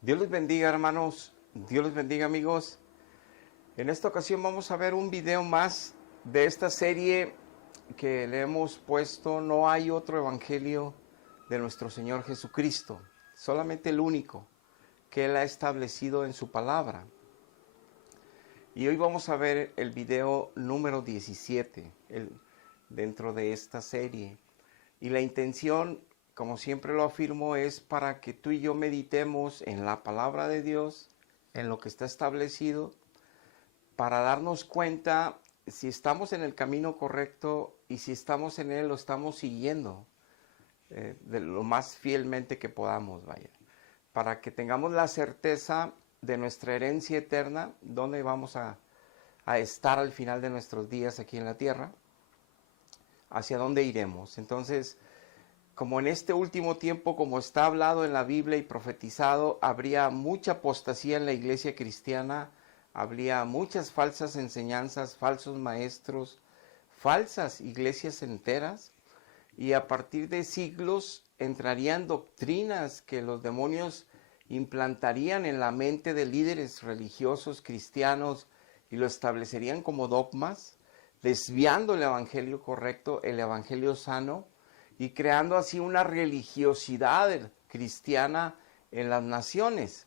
Dios les bendiga, hermanos. Dios les bendiga, amigos. En esta ocasión vamos a ver un video más de esta serie que le hemos puesto No hay otro evangelio de nuestro Señor Jesucristo, solamente el único que Él ha establecido en su palabra. Y hoy vamos a ver el video número 17 dentro de esta serie. Y la intención, como siempre lo afirmo, es para que tú y yo meditemos en la palabra de Dios, en lo que está establecido, para darnos cuenta si estamos en el camino correcto y si estamos en él, lo estamos siguiendo de lo más fielmente que podamos, vaya. Para que tengamos la certeza de nuestra herencia eterna, donde vamos a estar al final de nuestros días aquí en la tierra, hacia dónde iremos. Entonces, como en este último tiempo, como está hablado en la Biblia y profetizado, habría mucha apostasía en la iglesia cristiana, habría muchas falsas enseñanzas, falsos maestros, falsas iglesias enteras, y a partir de siglos entrarían doctrinas que los demonios implantarían en la mente de líderes religiosos cristianos y lo establecerían como dogmas, desviando el evangelio correcto, el evangelio sano, y creando así una religiosidad cristiana en las naciones.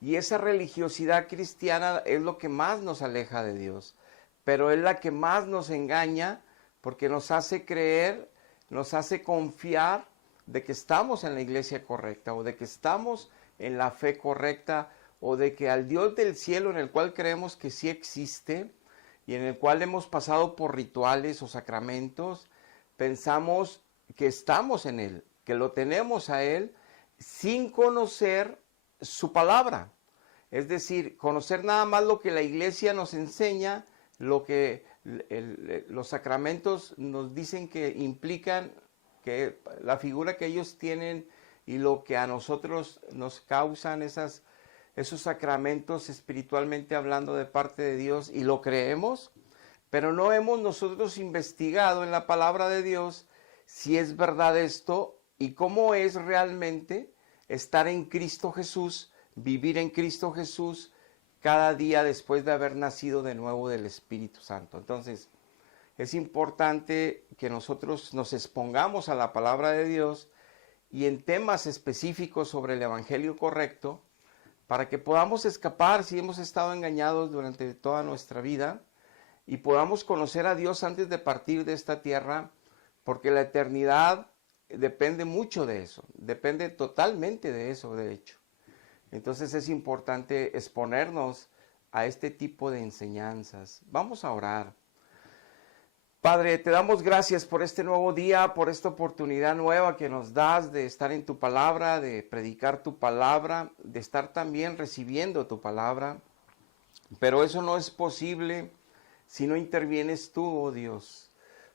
Y esa religiosidad cristiana es lo que más nos aleja de Dios, pero es la que más nos engaña porque nos hace creer, nos hace confiar de que estamos en la iglesia correcta o de que estamos en la fe correcta o de que al Dios del cielo, en el cual creemos que sí existe y en el cual hemos pasado por rituales o sacramentos, pensamos que estamos en Él, que lo tenemos a Él sin conocer su palabra. Es decir, conocer nada más lo que la iglesia nos enseña, lo que los sacramentos nos dicen que implican, que la figura que ellos tienen y lo que a nosotros nos causan esos sacramentos espiritualmente hablando de parte de Dios, y lo creemos, pero no hemos nosotros investigado en la palabra de Dios si es verdad esto y cómo es realmente estar en Cristo Jesús, vivir en Cristo Jesús cada día después de haber nacido de nuevo del Espíritu Santo. Entonces, es importante que nosotros nos expongamos a la palabra de Dios y en temas específicos sobre el evangelio correcto, para que podamos escapar si hemos estado engañados durante toda nuestra vida y podamos conocer a Dios antes de partir de esta tierra, porque la eternidad depende mucho de eso, depende totalmente de eso, de hecho. Entonces es importante exponernos a este tipo de enseñanzas. Vamos a orar. Padre, te damos gracias por este nuevo día, por esta oportunidad nueva que nos das de estar en tu palabra, de predicar tu palabra, de estar también recibiendo tu palabra. Pero eso no es posible si no intervienes tú, oh Dios.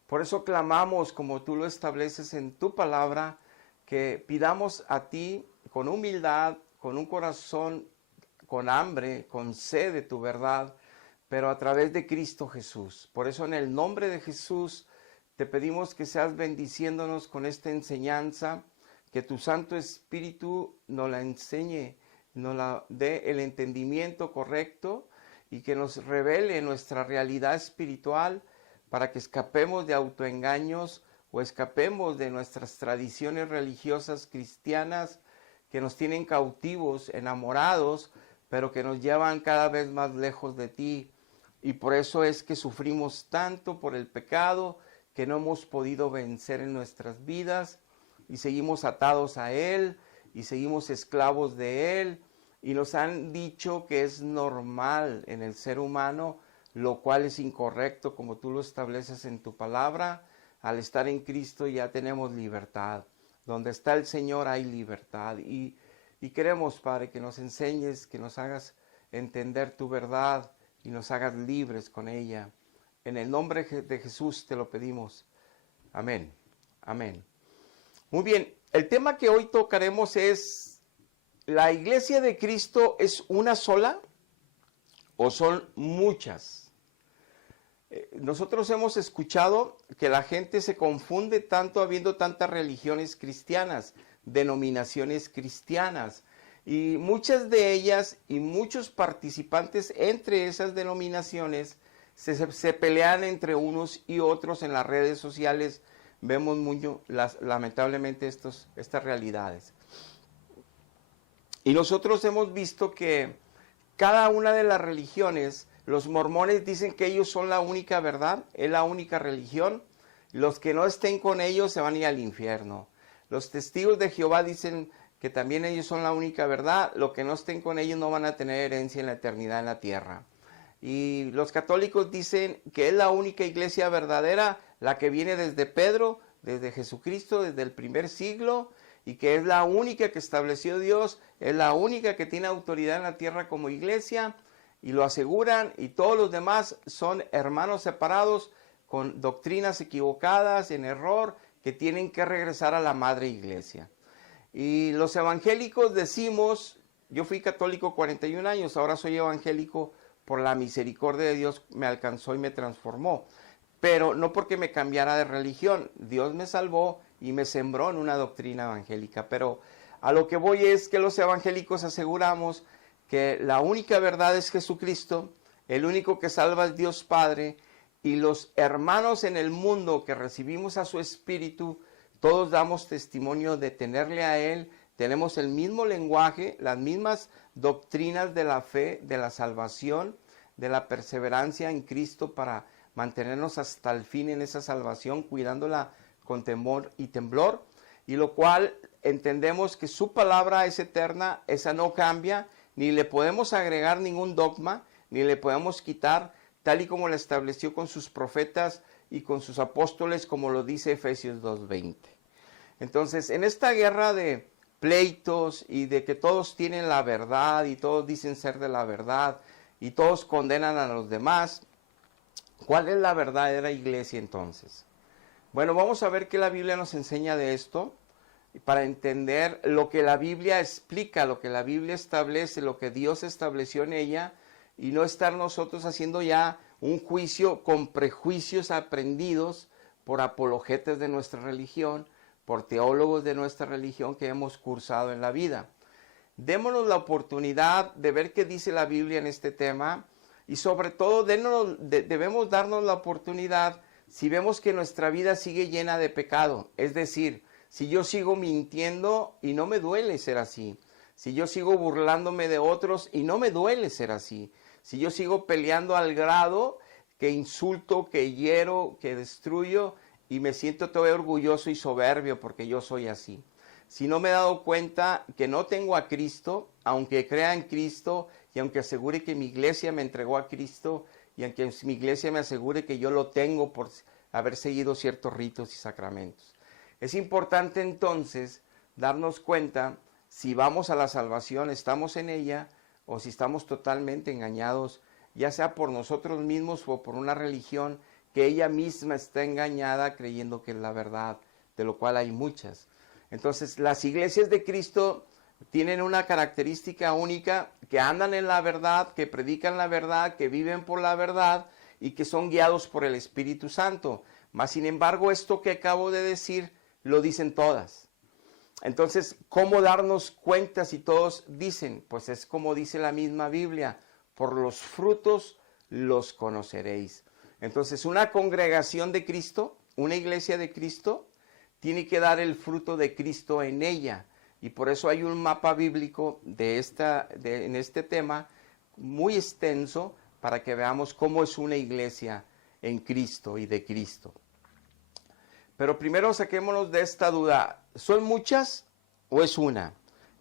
Por eso clamamos, como tú lo estableces en tu palabra, que pidamos a ti con humildad, con un corazón, con hambre, con sed de tu verdad, pero a través de Cristo Jesús. Por eso en el nombre de Jesús te pedimos que seas bendiciéndonos con esta enseñanza, que tu Santo Espíritu nos la enseñe, nos la dé el entendimiento correcto y que nos revele nuestra realidad espiritual para que escapemos de autoengaños o escapemos de nuestras tradiciones religiosas cristianas que nos tienen cautivos, enamorados, pero que nos llevan cada vez más lejos de ti. Y por eso es que sufrimos tanto por el pecado que no hemos podido vencer en nuestras vidas y seguimos atados a él y seguimos esclavos de él, y nos han dicho que es normal en el ser humano, lo cual es incorrecto, como tú lo estableces en tu palabra. Al estar en Cristo ya tenemos libertad. Donde está el Señor hay libertad. Y queremos, Padre, que nos enseñes, que nos hagas entender tu verdad y nos hagas libres con ella. En el nombre de Jesús te lo pedimos. Amén. Amén. Muy bien, el tema que hoy tocaremos es: ¿la iglesia de Cristo es una sola o son muchas? Nosotros hemos escuchado que la gente se confunde tanto habiendo tantas religiones cristianas, denominaciones cristianas, Y muchas de ellas y muchos participantes entre esas denominaciones se pelean entre unos y otros en las redes sociales. Vemos mucho, lamentablemente, estas realidades. Y nosotros hemos visto que cada una de las religiones, los mormones dicen que ellos son la única verdad, es la única religión. Los que no estén con ellos se van a ir al infierno. Los testigos de Jehová dicen que también ellos son la única verdad. Los que no estén con ellos no van a tener herencia en la eternidad en la tierra. Y los católicos dicen que es la única iglesia verdadera, la que viene desde Pedro, desde Jesucristo, desde el primer siglo, y que es la única que estableció Dios, es la única que tiene autoridad en la tierra como iglesia, y lo aseguran, y todos los demás son hermanos separados, con doctrinas equivocadas, en error, que tienen que regresar a la madre iglesia. Y los evangélicos decimos, yo fui católico 41 años, ahora soy evangélico por la misericordia de Dios, me alcanzó y me transformó. Pero no porque me cambiara de religión, Dios me salvó y me sembró en una doctrina evangélica. Pero a lo que voy es que los evangélicos aseguramos que la única verdad es Jesucristo, el único que salva es Dios Padre, y los hermanos en el mundo que recibimos a su Espíritu, todos damos testimonio de tenerle a Él, tenemos el mismo lenguaje, las mismas doctrinas de la fe, de la salvación, de la perseverancia en Cristo para mantenernos hasta el fin en esa salvación, cuidándola con temor y temblor, y lo cual entendemos que su palabra es eterna, esa no cambia, ni le podemos agregar ningún dogma, ni le podemos quitar, tal y como la estableció con sus profetas y con sus apóstoles, como lo dice Efesios 2:20. Entonces, en esta guerra de pleitos y de que todos tienen la verdad y todos dicen ser de la verdad y todos condenan a los demás, ¿cuál es la verdadera iglesia entonces? Bueno, vamos a ver qué la Biblia nos enseña de esto para entender lo que la Biblia explica, lo que la Biblia establece, lo que Dios estableció en ella, y no estar nosotros haciendo ya un juicio con prejuicios aprendidos por apologetas de nuestra religión, por teólogos de nuestra religión que hemos cursado en la vida. Démonos la oportunidad de ver qué dice la Biblia en este tema, y sobre todo debemos darnos la oportunidad si vemos que nuestra vida sigue llena de pecado, es decir, si yo sigo mintiendo y no me duele ser así, si yo sigo burlándome de otros y no me duele ser así, si yo sigo peleando al grado que insulto, que hiero, que destruyo y me siento todavía orgulloso y soberbio porque yo soy así. Si no me he dado cuenta que no tengo a Cristo, aunque crea en Cristo y aunque asegure que mi iglesia me entregó a Cristo y aunque mi iglesia me asegure que yo lo tengo por haber seguido ciertos ritos y sacramentos. Es importante entonces darnos cuenta si vamos a la salvación, estamos en ella, o si estamos totalmente engañados, ya sea por nosotros mismos o por una religión que ella misma está engañada creyendo que es la verdad, de lo cual hay muchas. Entonces, las iglesias de Cristo tienen una característica única, que andan en la verdad, que predican la verdad, que viven por la verdad y que son guiados por el Espíritu Santo. Mas, sin embargo, esto que acabo de decir, lo dicen todas. Entonces, ¿cómo darnos cuenta si todos dicen? Pues es como dice la misma Biblia, por los frutos los conoceréis. Entonces, una congregación de Cristo, una iglesia de Cristo, tiene que dar el fruto de Cristo en ella. Y por eso hay un mapa bíblico en este tema muy extenso para que veamos cómo es una iglesia en Cristo y de Cristo. Pero primero saquémonos de esta duda. ¿Son muchas o es una?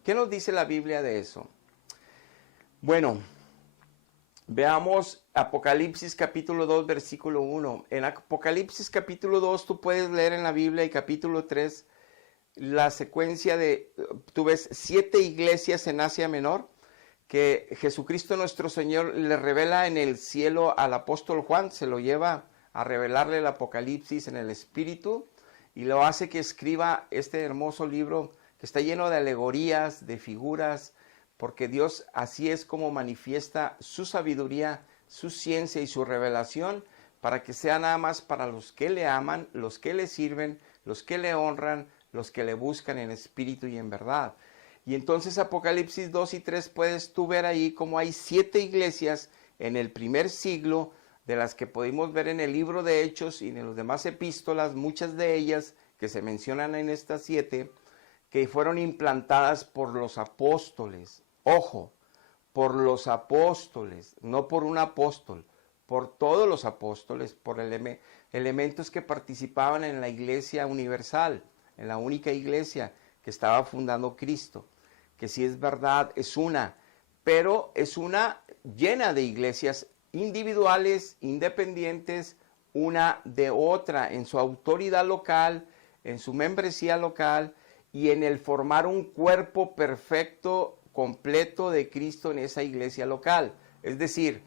¿Qué nos dice la Biblia de eso? Bueno, veamos Apocalipsis capítulo 2, versículo 1. En Apocalipsis capítulo 2 tú puedes leer en la Biblia y capítulo 3 la secuencia de, tú ves 7 iglesias en Asia Menor que Jesucristo nuestro Señor le revela en el cielo al apóstol Juan, se lo lleva a revelarle el Apocalipsis en el Espíritu y lo hace que escriba este hermoso libro que está lleno de alegorías, de figuras, porque Dios así es como manifiesta su sabiduría, su ciencia y su revelación para que sea nada más para los que le aman, los que le sirven, los que le honran, los que le buscan en espíritu y en verdad. Y entonces Apocalipsis 2 y 3 puedes tú ver ahí como hay 7 iglesias en el primer siglo, de las que pudimos ver en el libro de Hechos y en las demás epístolas, muchas de ellas que se mencionan en estas 7, que fueron implantadas por los apóstoles. Ojo, por los apóstoles, no por un apóstol, por todos los apóstoles, por elementos que participaban en la iglesia universal, en la única iglesia que estaba fundando Cristo, que si es verdad es una, pero es una llena de iglesias individuales, independientes, una de otra, en su autoridad local, en su membresía local y en el formar un cuerpo perfecto, completo de Cristo en esa iglesia local. Es decir,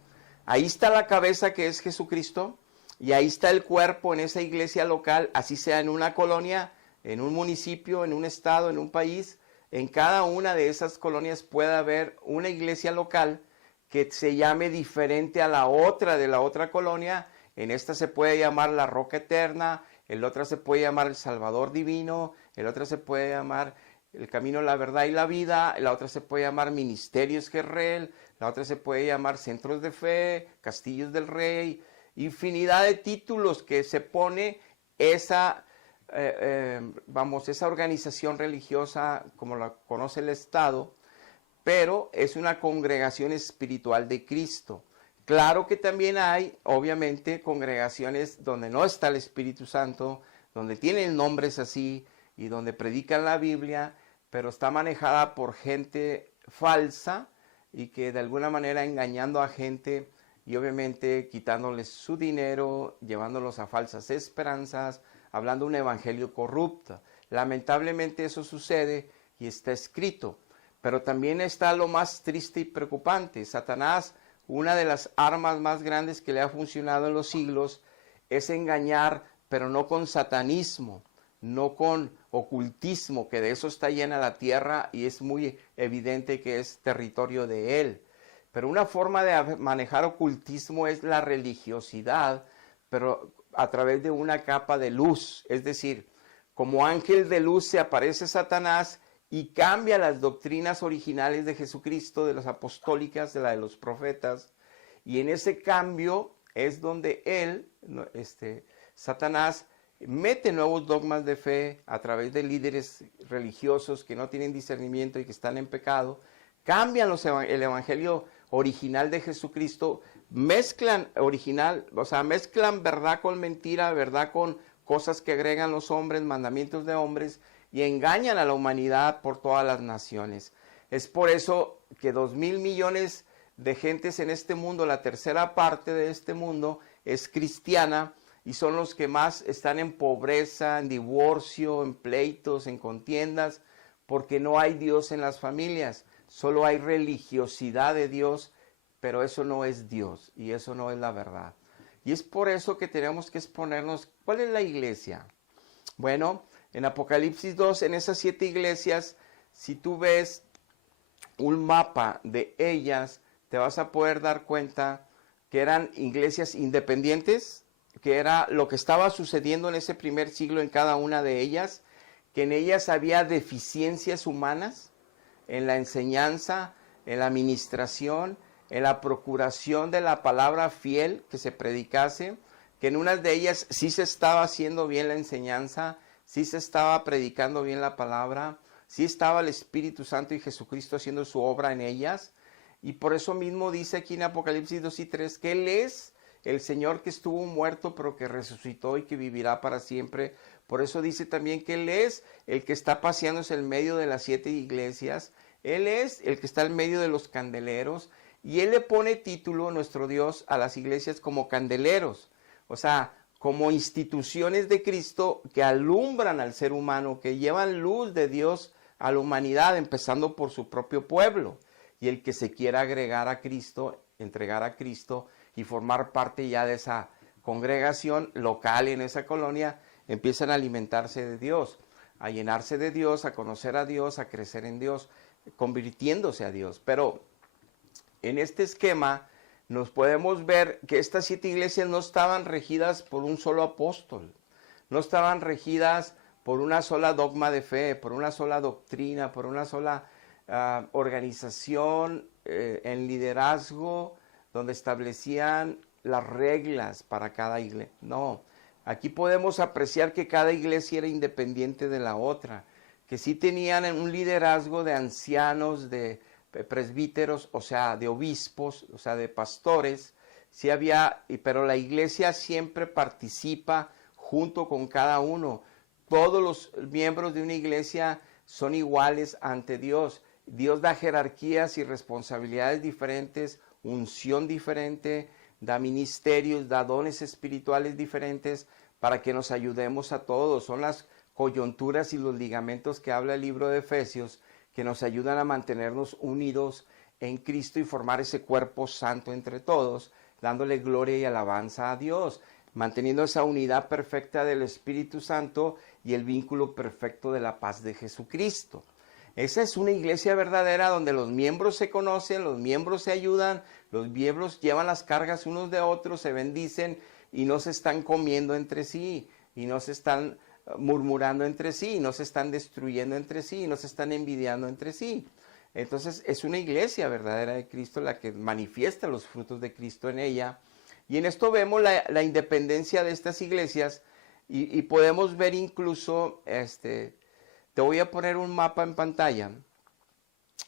ahí está la cabeza que es Jesucristo y ahí está el cuerpo en esa iglesia local, así sea en una colonia, en un municipio, en un estado, en un país. En cada una de esas colonias puede haber una iglesia local que se llame diferente a la otra de la otra colonia. En esta se puede llamar la Roca Eterna, en la otra se puede llamar el Salvador Divino, en la otra se puede llamar el Camino, la Verdad y la Vida, en la otra se puede llamar Ministerios Jerrel, la otra se puede llamar Centros de Fe, Castillos del Rey, infinidad de títulos que se pone esa, esa organización religiosa como la conoce el Estado, pero es una congregación espiritual de Cristo. Claro que también hay, obviamente, congregaciones donde no está el Espíritu Santo, donde tienen nombres así y donde predican la Biblia, pero está manejada por gente falsa y que de alguna manera engañando a gente y obviamente quitándoles su dinero, llevándolos a falsas esperanzas, hablando un evangelio corrupto. Lamentablemente eso sucede y está escrito. Pero también está lo más triste y preocupante. Satanás, una de las armas más grandes que le ha funcionado en los siglos, es engañar, pero no con satanismo, no con ocultismo, que de eso está llena la tierra y es muy evidente que es territorio de él. Pero una forma de manejar ocultismo es la religiosidad, pero a través de una capa de luz. Es decir, como ángel de luz se aparece Satanás y cambia las doctrinas originales de Jesucristo, de las apostólicas, de la de los profetas, y en ese cambio es donde él, Satanás, mete nuevos dogmas de fe a través de líderes religiosos que no tienen discernimiento y que están en pecado, cambian el evangelio original de Jesucristo, mezclan verdad con mentira, verdad con cosas que agregan los hombres, mandamientos de hombres, y engañan a la humanidad por todas las naciones. Es por eso que 2,000 millones de gentes en este mundo, la tercera parte de este mundo es cristiana y son los que más están en pobreza, en divorcio, en pleitos, en contiendas, porque no hay Dios en las familias, solo hay religiosidad de Dios, pero eso no es Dios y eso no es la verdad. Y es por eso que tenemos que exponernos. ¿Cuál es la iglesia? Bueno, en Apocalipsis 2, en esas 7 iglesias, si tú ves un mapa de ellas, te vas a poder dar cuenta que eran iglesias independientes, que era lo que estaba sucediendo en ese primer siglo en cada una de ellas, que en ellas había deficiencias humanas en la enseñanza, en la administración, en la procuración de la palabra fiel que se predicase, que en unas de ellas sí se estaba haciendo bien la enseñanza, sí se estaba predicando bien la palabra, sí estaba el Espíritu Santo y Jesucristo haciendo su obra en ellas. Y por eso mismo dice aquí en Apocalipsis 2 y 3 que Él es el Señor que estuvo muerto pero que resucitó y que vivirá para siempre. Por eso dice también que Él es el que está paseándose en medio de las 7 iglesias. Él es el que está en medio de los candeleros. Y Él le pone título, nuestro Dios, a las iglesias como candeleros. O sea, como instituciones de Cristo que alumbran al ser humano, que llevan luz de Dios a la humanidad, empezando por su propio pueblo. Y el que se quiera agregar a Cristo, entregar a Cristo y formar parte ya de esa congregación local en esa colonia, empiezan a alimentarse de Dios, a llenarse de Dios, a conocer a Dios, a crecer en Dios, convirtiéndose a Dios. Pero en este esquema nos podemos ver que estas 7 iglesias no estaban regidas por un solo apóstol, no estaban regidas por una sola dogma de fe, por una sola doctrina, por una sola organización, en liderazgo, donde establecían las reglas para cada iglesia. No, aquí podemos apreciar que cada iglesia era independiente de la otra, que sí tenían un liderazgo de ancianos, de presbíteros, o sea, de obispos, o sea, de pastores, sí había, pero la iglesia siempre participa junto con cada uno. Todos los miembros de una iglesia son iguales ante Dios. Dios da jerarquías y responsabilidades diferentes, unción diferente, da ministerios, da dones espirituales diferentes para que nos ayudemos a todos. Son las coyunturas y los ligamentos que habla el libro de Efesios que nos ayudan a mantenernos unidos en Cristo y formar ese cuerpo santo entre todos, dándole gloria y alabanza a Dios, manteniendo esa unidad perfecta del Espíritu Santo y el vínculo perfecto de la paz de Jesucristo. Esa es una iglesia verdadera donde los miembros se conocen, los miembros se ayudan, los miembros llevan las cargas unos de otros, se bendicen y no se están comiendo entre sí, y no se están murmurando entre sí, y no se están destruyendo entre sí, y no se están envidiando entre sí. Entonces es una iglesia verdadera de Cristo la que manifiesta los frutos de Cristo en ella. Y en esto vemos la independencia de estas iglesias y podemos ver incluso, te voy a poner un mapa en pantalla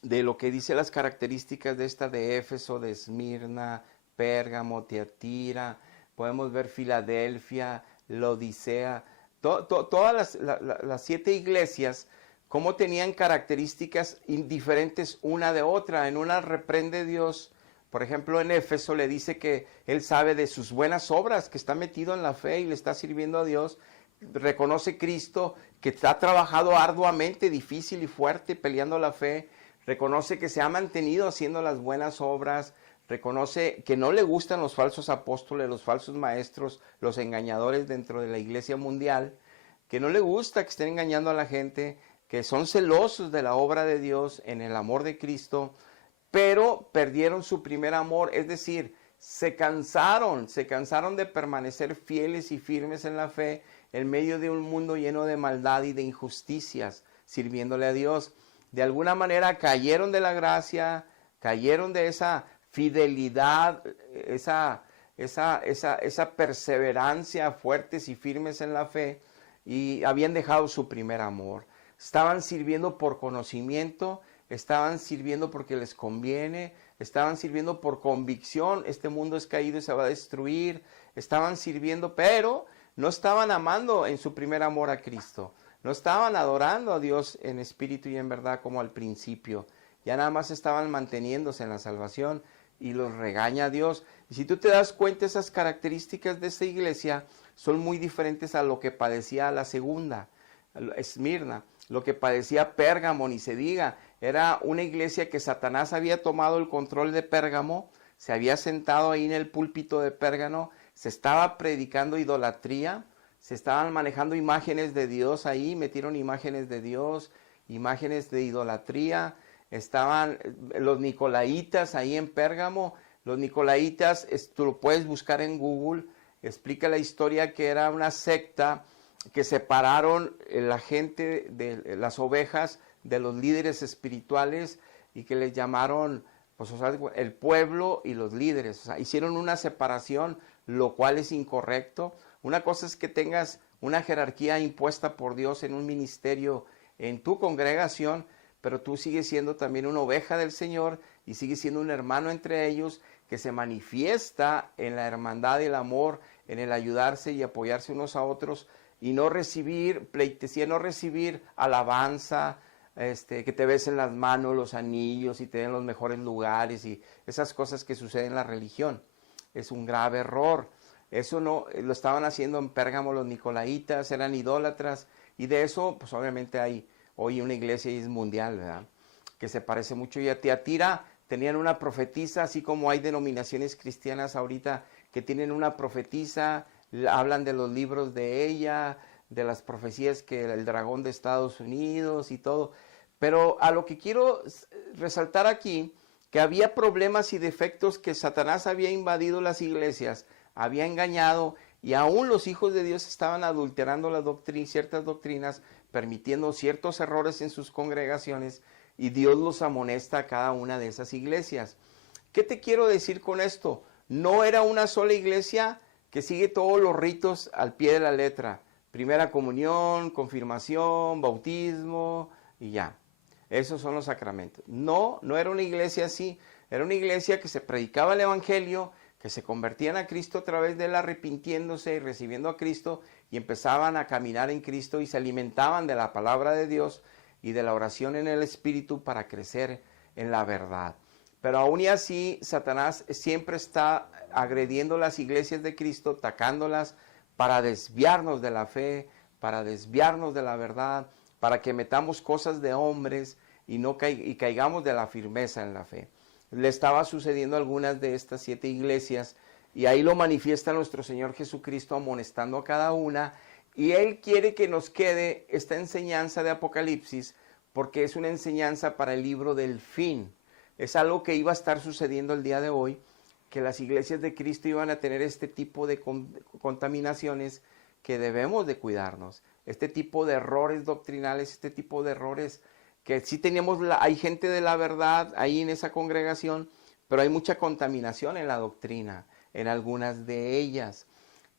de lo que dice las características de esta de Éfeso, de Esmirna, Pérgamo, Tiatira, podemos ver Filadelfia, Laodicea, todas las 7 iglesias, cómo tenían características indiferentes una de otra. En una reprende Dios, por ejemplo en Éfeso le dice que Él sabe de sus buenas obras, que está metido en la fe y le está sirviendo a Dios, reconoce Cristo, que ha trabajado arduamente, difícil y fuerte, peleando la fe, reconoce que se ha mantenido haciendo las buenas obras, reconoce que no le gustan los falsos apóstoles, los falsos maestros, los engañadores dentro de la iglesia mundial, que no le gusta que estén engañando a la gente, que son celosos de la obra de Dios en el amor de Cristo, pero perdieron su primer amor, es decir, se cansaron de permanecer fieles y firmes en la fe en medio de un mundo lleno de maldad y de injusticias, sirviéndole a Dios. De alguna manera cayeron de la gracia, cayeron de esa fidelidad, esa perseverancia fuertes y firmes en la fe, y habían dejado su primer amor. Estaban sirviendo por conocimiento, estaban sirviendo porque les conviene, estaban sirviendo por convicción, este mundo es caído y se va a destruir, estaban sirviendo, pero no estaban amando en su primer amor a Cristo, no estaban adorando a Dios en espíritu y en verdad como al principio, ya nada más estaban manteniéndose en la salvación y los regaña a Dios. Y si tú te das cuenta, esas características de esta iglesia son muy diferentes a lo que padecía la segunda, Esmirna, lo que padecía Pérgamo, ni se diga. Era una iglesia que Satanás había tomado el control de Pérgamo, se había sentado ahí en el púlpito de Pérgamo, se estaba predicando idolatría, se estaban manejando imágenes de Dios ahí, metieron imágenes de Dios, imágenes de idolatría, estaban los nicolaitas ahí en Pérgamo. Los nicolaitas, tú lo puedes buscar en Google, explica la historia que era una secta que separaron la gente de las ovejas de los líderes espirituales y que les llamaron, pues, o sea, el pueblo y los líderes. O sea, hicieron una separación, lo cual es incorrecto. Una cosa es que tengas una jerarquía impuesta por Dios en un ministerio, en tu congregación, pero tú sigues siendo también una oveja del Señor y sigues siendo un hermano entre ellos que se manifiesta en la hermandad y el amor, en el ayudarse y apoyarse unos a otros y no recibir pleitesía, no recibir alabanza, que te besen las manos, los anillos y te den los mejores lugares y esas cosas que suceden en la religión. Es un grave error. Eso no lo estaban haciendo en Pérgamo los nicolaitas, eran idólatras, y de eso pues obviamente hay hoy una iglesia y es mundial, ¿verdad?, que se parece mucho. Y a Tiatira tenían una profetisa, así como hay denominaciones cristianas ahorita que tienen una profetisa, hablan de los libros de ella, de las profecías que el dragón de Estados Unidos y todo. Pero a lo que quiero resaltar aquí, que había problemas y defectos, que Satanás había invadido las iglesias, había engañado, y aún los hijos de Dios estaban adulterando la doctrina, ciertas doctrinas, permitiendo ciertos errores en sus congregaciones, y Dios los amonesta a cada una de esas iglesias. ¿Qué te quiero decir con esto? No era una sola iglesia que sigue todos los ritos al pie de la letra. Primera comunión, confirmación, bautismo y ya. Esos son los sacramentos. No era una iglesia así. Era una iglesia que se predicaba el evangelio, que se convertían a Cristo a través de él, arrepintiéndose y recibiendo a Cristo, y empezaban a caminar en Cristo y se alimentaban de la palabra de Dios y de la oración en el Espíritu para crecer en la verdad. Pero aún y así, Satanás siempre está agrediendo las iglesias de Cristo, atacándolas para desviarnos de la fe, para desviarnos de la verdad, para que metamos cosas de hombres y caigamos de la firmeza en la fe. Le estaba sucediendo a algunas de estas 7 iglesias y ahí lo manifiesta nuestro Señor Jesucristo amonestando a cada una, y Él quiere que nos quede esta enseñanza de Apocalipsis porque es una enseñanza para el libro del fin. Es algo que iba a estar sucediendo el día de hoy, que las iglesias de Cristo iban a tener este tipo de contaminaciones que debemos de cuidarnos, este tipo de errores doctrinales, este tipo de errores que sí teníamos, hay gente de la verdad ahí en esa congregación, pero hay mucha contaminación en la doctrina, en algunas de ellas.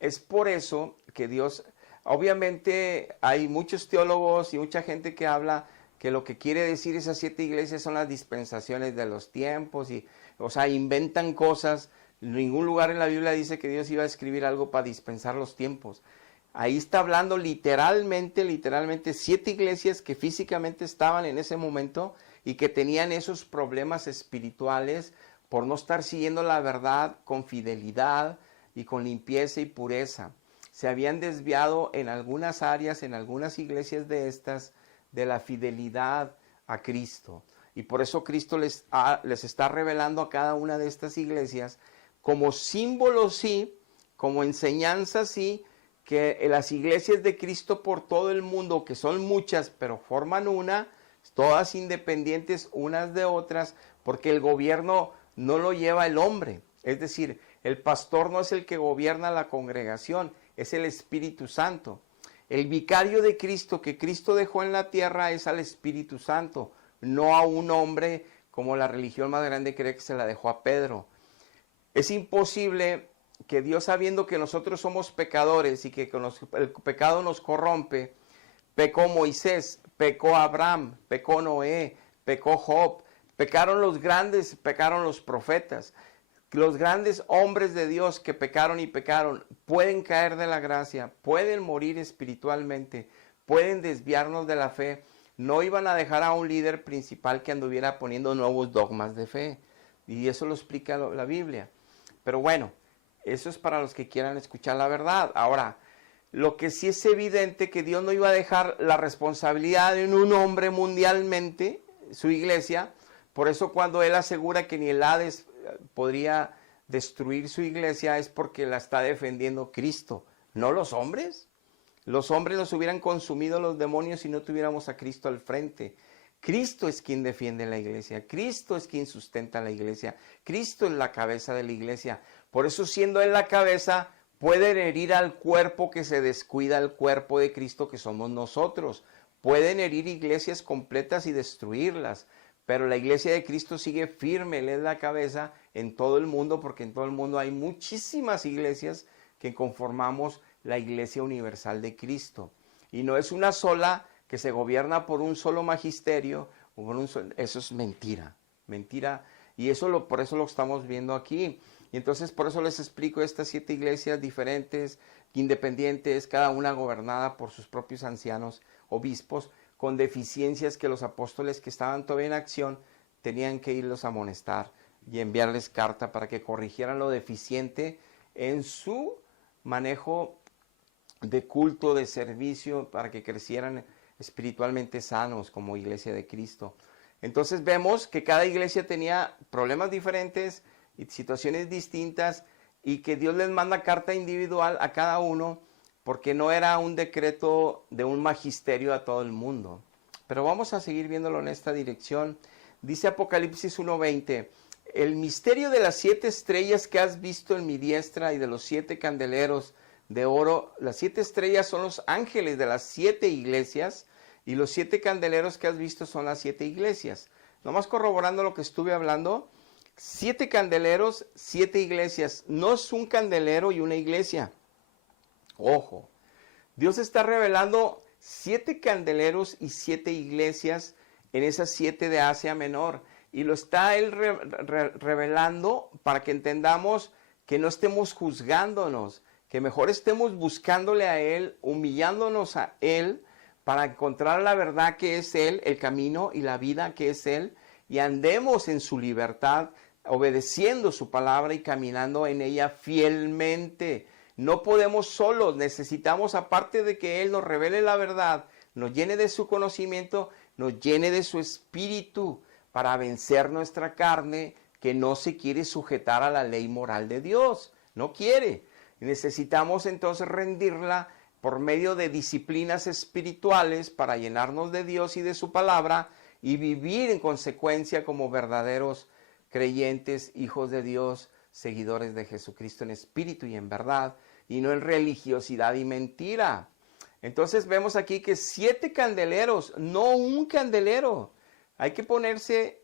Es por eso que Dios, obviamente hay muchos teólogos y mucha gente que habla que lo que quiere decir esas 7 iglesias son las dispensaciones de los tiempos, y, o sea, inventan cosas. En ningún lugar en la Biblia dice que Dios iba a escribir algo para dispensar los tiempos. Ahí está hablando literalmente 7 iglesias que físicamente estaban en ese momento y que tenían esos problemas espirituales por no estar siguiendo la verdad con fidelidad y con limpieza y pureza. Se habían desviado en algunas áreas, en algunas iglesias de estas, de la fidelidad a Cristo. Y por eso Cristo les está revelando a cada una de estas iglesias como símbolo sí, como enseñanza sí, que las iglesias de Cristo por todo el mundo, que son muchas, pero forman una, todas independientes unas de otras, porque el gobierno no lo lleva el hombre. Es decir, el pastor no es el que gobierna la congregación, es el Espíritu Santo. El vicario de Cristo que Cristo dejó en la tierra es al Espíritu Santo, no a un hombre como la religión más grande cree que se la dejó a Pedro. Es imposible que Dios, sabiendo que nosotros somos pecadores y que el pecado nos corrompe, pecó Moisés, pecó Abraham, pecó Noé, pecó Job, pecaron los grandes, pecaron los profetas. Los grandes hombres de Dios que pecaron y pecaron pueden caer de la gracia, pueden morir espiritualmente, pueden desviarnos de la fe. No iban a dejar a un líder principal que anduviera poniendo nuevos dogmas de fe. Y eso lo explica la Biblia. Pero bueno, eso es para los que quieran escuchar la verdad. Ahora, lo que sí es evidente que Dios no iba a dejar la responsabilidad en un hombre mundialmente, su iglesia. Por eso cuando Él asegura que ni el Hades podría destruir su iglesia, es porque la está defendiendo Cristo, no los hombres. Los hombres nos hubieran consumido los demonios si no tuviéramos a Cristo al frente. Cristo es quien defiende la iglesia, Cristo es quien sustenta la iglesia, Cristo es la cabeza de la iglesia. Por eso, siendo Él la cabeza, pueden herir al cuerpo que se descuida, el cuerpo de Cristo que somos nosotros. Pueden herir iglesias completas y destruirlas, pero la iglesia de Cristo sigue firme, Él es la cabeza en todo el mundo, porque en todo el mundo hay muchísimas iglesias que conformamos la iglesia universal de Cristo. Y no es una sola que se gobierna por un solo magisterio, eso es mentira, y eso por eso lo estamos viendo aquí. Y entonces por eso les explico estas 7 iglesias diferentes, independientes, cada una gobernada por sus propios ancianos, obispos, con deficiencias que los apóstoles que estaban todavía en acción tenían que irlos a amonestar y enviarles carta para que corrigieran lo deficiente en su manejo de culto, de servicio, para que crecieran espiritualmente sanos como iglesia de Cristo. Entonces vemos que cada iglesia tenía problemas diferentes y situaciones distintas, y que Dios les manda carta individual a cada uno, porque no era un decreto de un magisterio a todo el mundo. Pero vamos a seguir viéndolo en esta dirección. Dice Apocalipsis 1:20, el misterio de las 7 estrellas que has visto en mi diestra y de los 7 candeleros de oro. Las 7 estrellas son los ángeles de las 7 iglesias. Y los 7 candeleros que has visto son las 7 iglesias. Nomás corroborando lo que estuve hablando, 7 candeleros, 7 iglesias. No es un candelero y una iglesia. Ojo, Dios está revelando 7 candeleros y 7 iglesias en esas 7 de Asia Menor. Y lo está Él revelando para que entendamos que no estemos juzgándonos, que mejor estemos buscándole a Él, humillándonos a Él, para encontrar la verdad que es Él, el camino y la vida que es Él, y andemos en su libertad, obedeciendo su palabra y caminando en ella fielmente. No podemos solos, necesitamos, aparte de que Él nos revele la verdad, nos llene de su conocimiento, nos llene de su espíritu, para vencer nuestra carne que no se quiere sujetar a la ley moral de Dios, no quiere. Necesitamos entonces rendirla por medio de disciplinas espirituales para llenarnos de Dios y de su palabra y vivir en consecuencia como verdaderos creyentes, hijos de Dios, seguidores de Jesucristo en espíritu y en verdad, y no en religiosidad y mentira. Entonces vemos aquí que 7 candeleros, no un candelero. Hay que ponerse,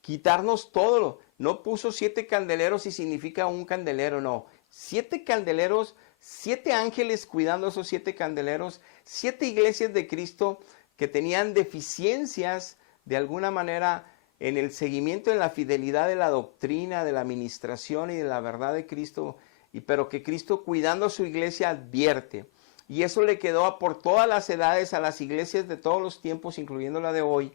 quitarnos todo. No puso 7 candeleros y significa un candelero, no. 7 candeleros, 7 ángeles cuidando esos 7 candeleros, 7 iglesias de Cristo que tenían deficiencias de alguna manera en el seguimiento, en la fidelidad de la doctrina, de la administración y de la verdad de Cristo, pero que Cristo, cuidando a su iglesia, advierte. Y eso le quedó por todas las edades a las iglesias de todos los tiempos, incluyendo la de hoy,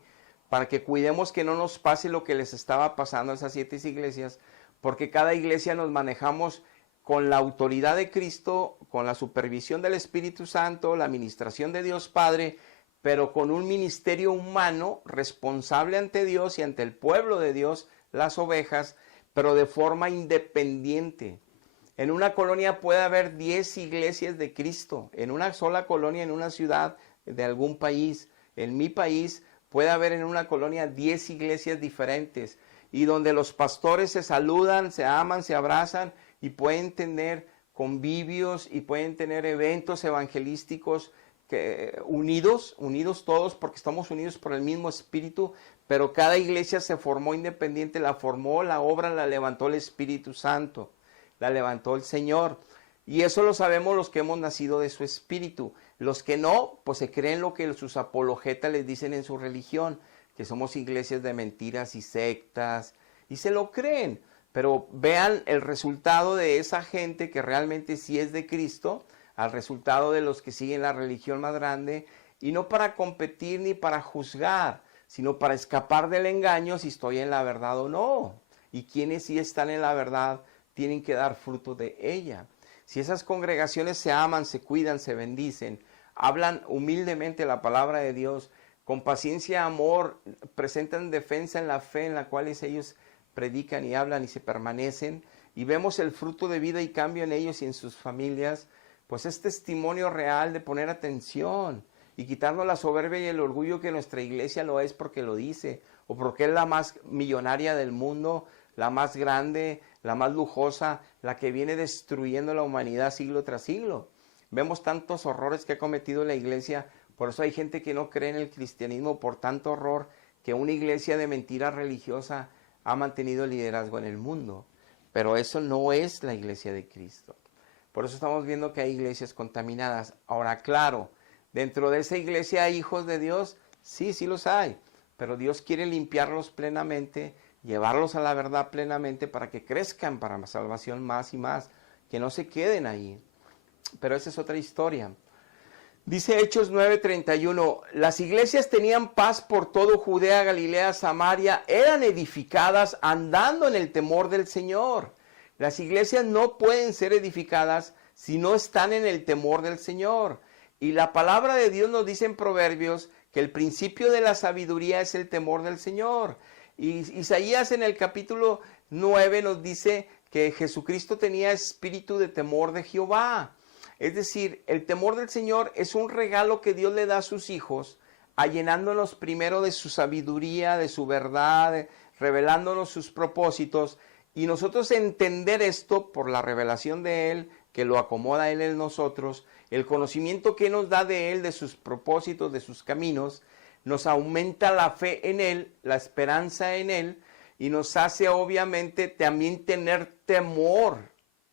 para que cuidemos que no nos pase lo que les estaba pasando a esas 7 iglesias, porque cada iglesia nos manejamos con la autoridad de Cristo, con la supervisión del Espíritu Santo, la administración de Dios Padre, pero con un ministerio humano responsable ante Dios y ante el pueblo de Dios, las ovejas, pero de forma independiente. En una colonia puede haber 10 iglesias de Cristo, en una sola colonia, en una ciudad de algún país. En mi país puede haber en una colonia 10 iglesias diferentes, y donde los pastores se saludan, se aman, se abrazan, y pueden tener convivios y pueden tener eventos evangelísticos unidos todos, porque estamos unidos por el mismo espíritu, pero cada iglesia se formó independiente, la formó, la obra la levantó el Espíritu Santo, la levantó el Señor, y eso lo sabemos los que hemos nacido de su espíritu. Los que no, pues se creen lo que sus apologetas les dicen en su religión, que somos iglesias de mentiras y sectas, y se lo creen. Pero vean el resultado de esa gente que realmente sí es de Cristo, al resultado de los que siguen la religión más grande, y no para competir ni para juzgar, sino para escapar del engaño si estoy en la verdad o no. Y quienes sí están en la verdad tienen que dar fruto de ella. Si esas congregaciones se aman, se cuidan, se bendicen, hablan humildemente la palabra de Dios, con paciencia, amor, presentan defensa en la fe en la cual ellos predican y hablan y se permanecen, y vemos el fruto de vida y cambio en ellos y en sus familias, pues es testimonio real de poner atención y quitarnos la soberbia y el orgullo que nuestra iglesia lo es porque lo dice, o porque es la más millonaria del mundo, la más grande, la más lujosa, la que viene destruyendo la humanidad siglo tras siglo. Vemos tantos horrores que ha cometido la iglesia, por eso hay gente que no cree en el cristianismo por tanto horror, que una iglesia de mentira religiosa ha mantenido el liderazgo en el mundo. Pero eso no es la iglesia de Cristo. Por eso estamos viendo que hay iglesias contaminadas. Ahora, claro, dentro de esa iglesia hay hijos de Dios, sí los hay, pero Dios quiere limpiarlos plenamente, llevarlos a la verdad plenamente para que crezcan para la salvación más y más, que no se queden ahí. Pero esa es otra historia. Dice Hechos 9:31, las iglesias tenían paz por todo Judea, Galilea, Samaria, eran edificadas andando en el temor del Señor. Las iglesias no pueden ser edificadas si no están en el temor del Señor. Y la palabra de Dios nos dice en Proverbios que el principio de la sabiduría es el temor del Señor. Y Isaías en el capítulo 9 nos dice que Jesucristo tenía espíritu de temor de Jehová. Es decir, el temor del Señor es un regalo que Dios le da a sus hijos, allenándonos primero de su sabiduría, de su verdad, revelándonos sus propósitos, y nosotros entender esto por la revelación de Él, que lo acomoda Él en nosotros, El conocimiento que nos da de Él, de sus propósitos, de sus caminos, nos aumenta la fe en Él, la esperanza en Él, y nos hace obviamente también tener temor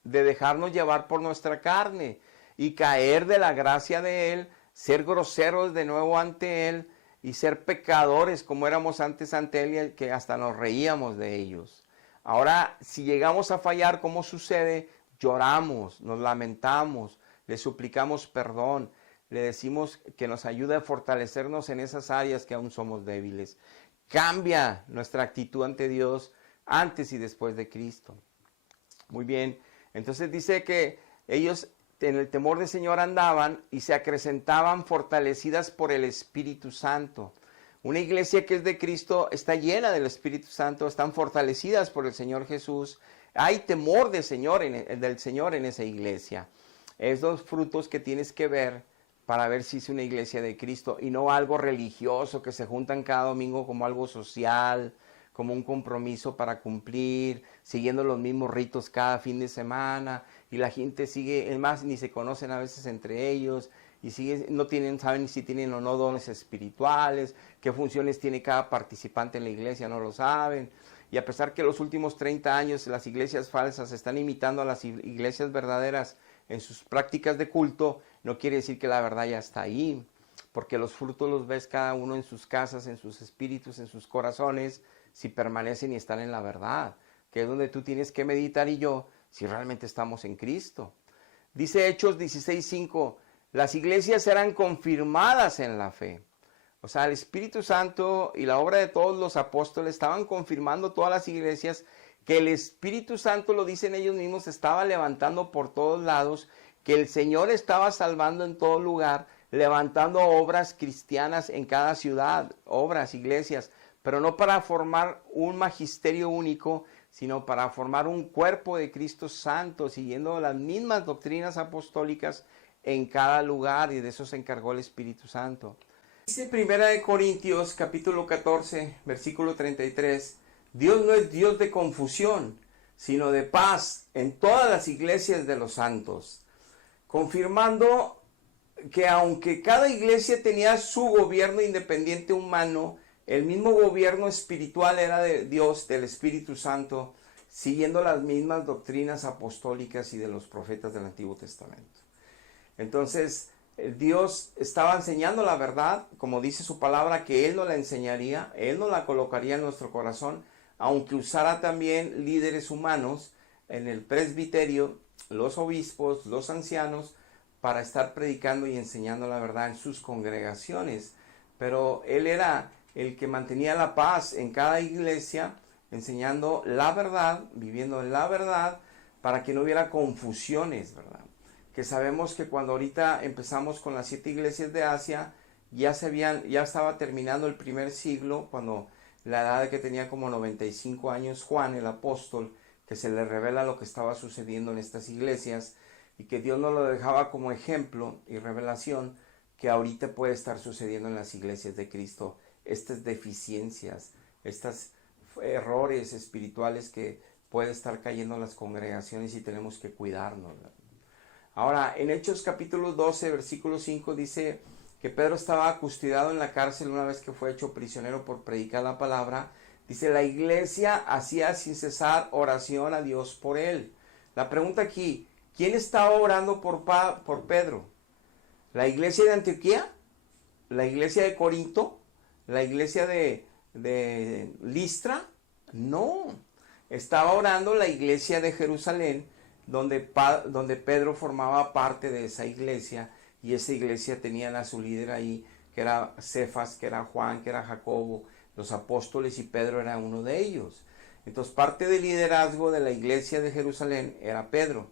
de dejarnos llevar por nuestra carne y caer de la gracia de Él, ser groseros de nuevo ante Él y ser pecadores como éramos antes ante Él, que hasta nos reíamos de ellos. Ahora, si llegamos a fallar, ¿cómo sucede? Lloramos, nos lamentamos, le suplicamos perdón, le decimos que nos ayude a fortalecernos en esas áreas que aún somos débiles. Cambia nuestra actitud ante Dios antes y después de Cristo. Muy bien, entonces dice que ellos en el temor del Señor andaban y se acrecentaban fortalecidas por el Espíritu Santo. Una iglesia que es de Cristo está llena del Espíritu Santo, están fortalecidas por el Señor Jesús. Hay temor del Señor en esa iglesia. Es los frutos que tienes que ver para ver si es una iglesia de Cristo y no algo religioso que se juntan cada domingo como algo social, como un compromiso para cumplir, siguiendo los mismos ritos cada fin de semana, y la gente sigue, es más, ni se conocen a veces entre ellos, y no saben si tienen o no dones espirituales, qué funciones tiene cada participante en la iglesia, no lo saben. Y a pesar que los últimos 30 años las iglesias falsas están imitando a las iglesias verdaderas en sus prácticas de culto, no quiere decir que la verdad ya está ahí, porque los frutos los ves cada uno en sus casas, en sus espíritus, en sus corazones, si permanecen y están en la verdad, que es donde tú tienes que meditar y yo, si realmente estamos en Cristo. Dice Hechos 16:5, las iglesias eran confirmadas en la fe. O sea, el Espíritu Santo y la obra de todos los apóstoles estaban confirmando todas las iglesias, que el Espíritu Santo, lo dicen ellos mismos, estaba levantando por todos lados, que el Señor estaba salvando en todo lugar, levantando obras cristianas en cada ciudad, obras, iglesias, pero no para formar un magisterio único, sino para formar un cuerpo de Cristo Santo, siguiendo las mismas doctrinas apostólicas en cada lugar, y de eso se encargó el Espíritu Santo. Dice 1 Corintios capítulo 14, versículo 33, Dios no es Dios de confusión, sino de paz en todas las iglesias de los santos, confirmando que aunque cada iglesia tenía su gobierno independiente humano, el mismo gobierno espiritual era de Dios, del Espíritu Santo, siguiendo las mismas doctrinas apostólicas y de los profetas del Antiguo Testamento. Entonces, Dios estaba enseñando la verdad, como dice su palabra, que Él nos la enseñaría, Él nos la colocaría en nuestro corazón, aunque usara también líderes humanos en el presbiterio, los obispos, los ancianos, para estar predicando y enseñando la verdad en sus congregaciones. Pero Él era el que mantenía la paz en cada iglesia, enseñando la verdad, viviendo en la verdad, para que no hubiera confusiones, ¿verdad? Que sabemos que cuando ahorita empezamos con las 7 iglesias de Asia, ya estaba terminando el primer siglo, cuando la edad de que tenía como 95 años Juan, el apóstol, que se le revela lo que estaba sucediendo en estas iglesias, y que Dios nos lo dejaba como ejemplo y revelación, que ahorita puede estar sucediendo en las iglesias de Cristo, estas deficiencias, estos errores espirituales que puede estar cayendo en las congregaciones, y tenemos que cuidarnos. Ahora, en Hechos capítulo 12, versículo 5 dice que Pedro estaba custodiado en la cárcel una vez que fue hecho prisionero por predicar la palabra. Dice, la iglesia hacía sin cesar oración a Dios por él. La pregunta aquí, ¿quién estaba orando por Pedro? ¿La iglesia de Antioquía? ¿La iglesia de Corinto? ¿La iglesia de Listra? No, estaba orando la iglesia de Jerusalén, donde Pedro formaba parte de esa iglesia, y esa iglesia tenían a su líder ahí, que era Cefas, que era Juan, que era Jacobo, los apóstoles, y Pedro era uno de ellos. Entonces, parte del liderazgo de la iglesia de Jerusalén era Pedro.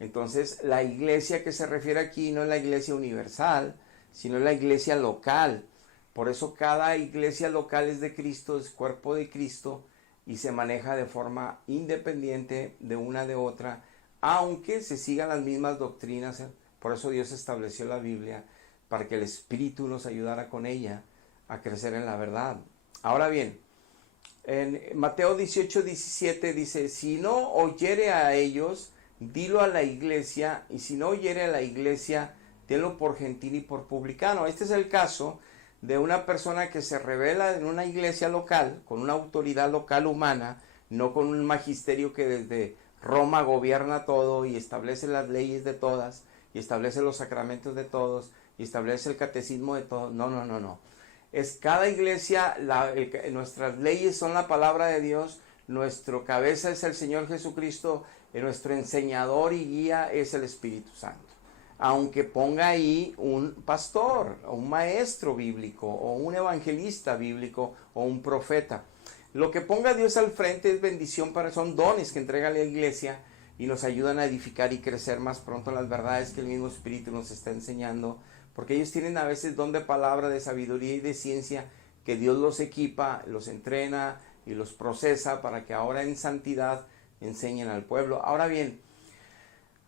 Entonces, la iglesia que se refiere aquí no es la iglesia universal, sino es la iglesia local. Por eso cada iglesia local es de Cristo, es cuerpo de Cristo, y se maneja de forma independiente de una de otra, aunque se sigan las mismas doctrinas. Por eso Dios estableció la Biblia, para que el Espíritu nos ayudara con ella a crecer en la verdad. Ahora bien, en Mateo 18:17 dice, si no oyere a ellos, dilo a la iglesia, y si no oyere a la iglesia, tenlo por gentil y por publicano. Este es el caso de una persona que se revela en una iglesia local, con una autoridad local humana, no con un magisterio que desde Roma gobierna todo y establece las leyes de todas, y establece los sacramentos de todos, y establece el catecismo de todos. No, no, no, no. Es cada iglesia, nuestras leyes son la palabra de Dios, nuestro cabeza es el Señor Jesucristo, y nuestro enseñador y guía es el Espíritu Santo. Aunque ponga ahí un pastor, o un maestro bíblico, o un evangelista bíblico, o un profeta. Lo que ponga Dios al frente es bendición son dones que entrega la iglesia y nos ayudan a edificar y crecer más pronto en las verdades que el mismo Espíritu nos está enseñando, porque ellos tienen a veces don de palabra, de sabiduría y de ciencia, que Dios los equipa, los entrena y los procesa para que ahora en santidad enseñen al pueblo. Ahora bien,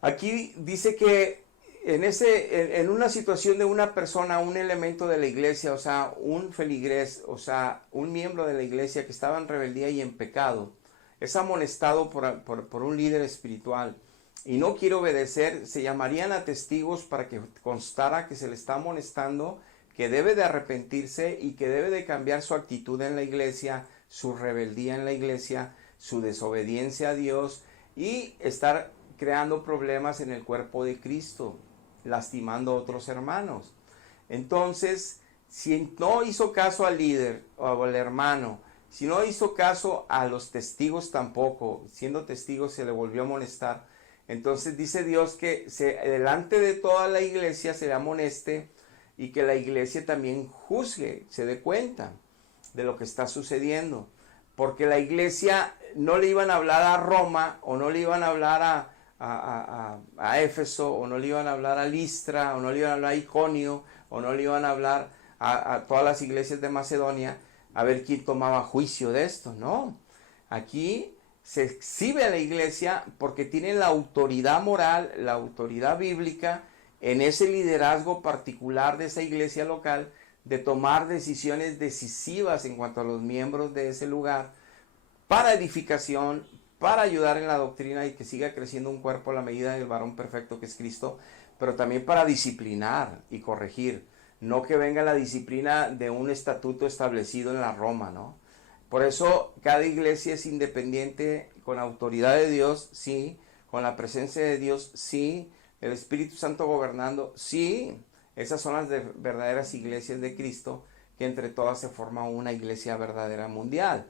aquí dice que en una situación de una persona, un elemento de la iglesia, o sea, un feligrés, o sea, un miembro de la iglesia que estaba en rebeldía y en pecado, es amonestado por un líder espiritual y no quiere obedecer, se llamarían a testigos para que constara que se le está amonestando, que debe de arrepentirse y que debe de cambiar su actitud en la iglesia, su rebeldía en la iglesia, su desobediencia a Dios y estar creando problemas en el cuerpo de Cristo, lastimando a otros hermanos. Entonces, si no hizo caso al líder o al hermano, si no hizo caso a los testigos tampoco, siendo testigo se le volvió a amonestar, entonces dice Dios que delante de toda la iglesia se le amoneste y que la iglesia también juzgue, se dé cuenta de lo que está sucediendo, porque la iglesia no le iban a hablar a Roma o no le iban a hablar a Éfeso, o no le iban a hablar a Listra, o no le iban a hablar a Iconio, o no le iban a hablar a todas las iglesias de Macedonia, a ver quién tomaba juicio de esto. No, aquí se exhibe a la iglesia porque tiene la autoridad moral, la autoridad bíblica, en ese liderazgo particular de esa iglesia local, de tomar decisiones decisivas en cuanto a los miembros de ese lugar, para edificación, para ayudar en la doctrina y que siga creciendo un cuerpo a la medida del varón perfecto que es Cristo, pero también para disciplinar y corregir, no que venga la disciplina de un estatuto establecido en la Roma, ¿no? Por eso cada iglesia es independiente, con autoridad de Dios, sí, con la presencia de Dios, sí, el Espíritu Santo gobernando, sí, esas son las verdaderas iglesias de Cristo, que entre todas se forma una iglesia verdadera mundial.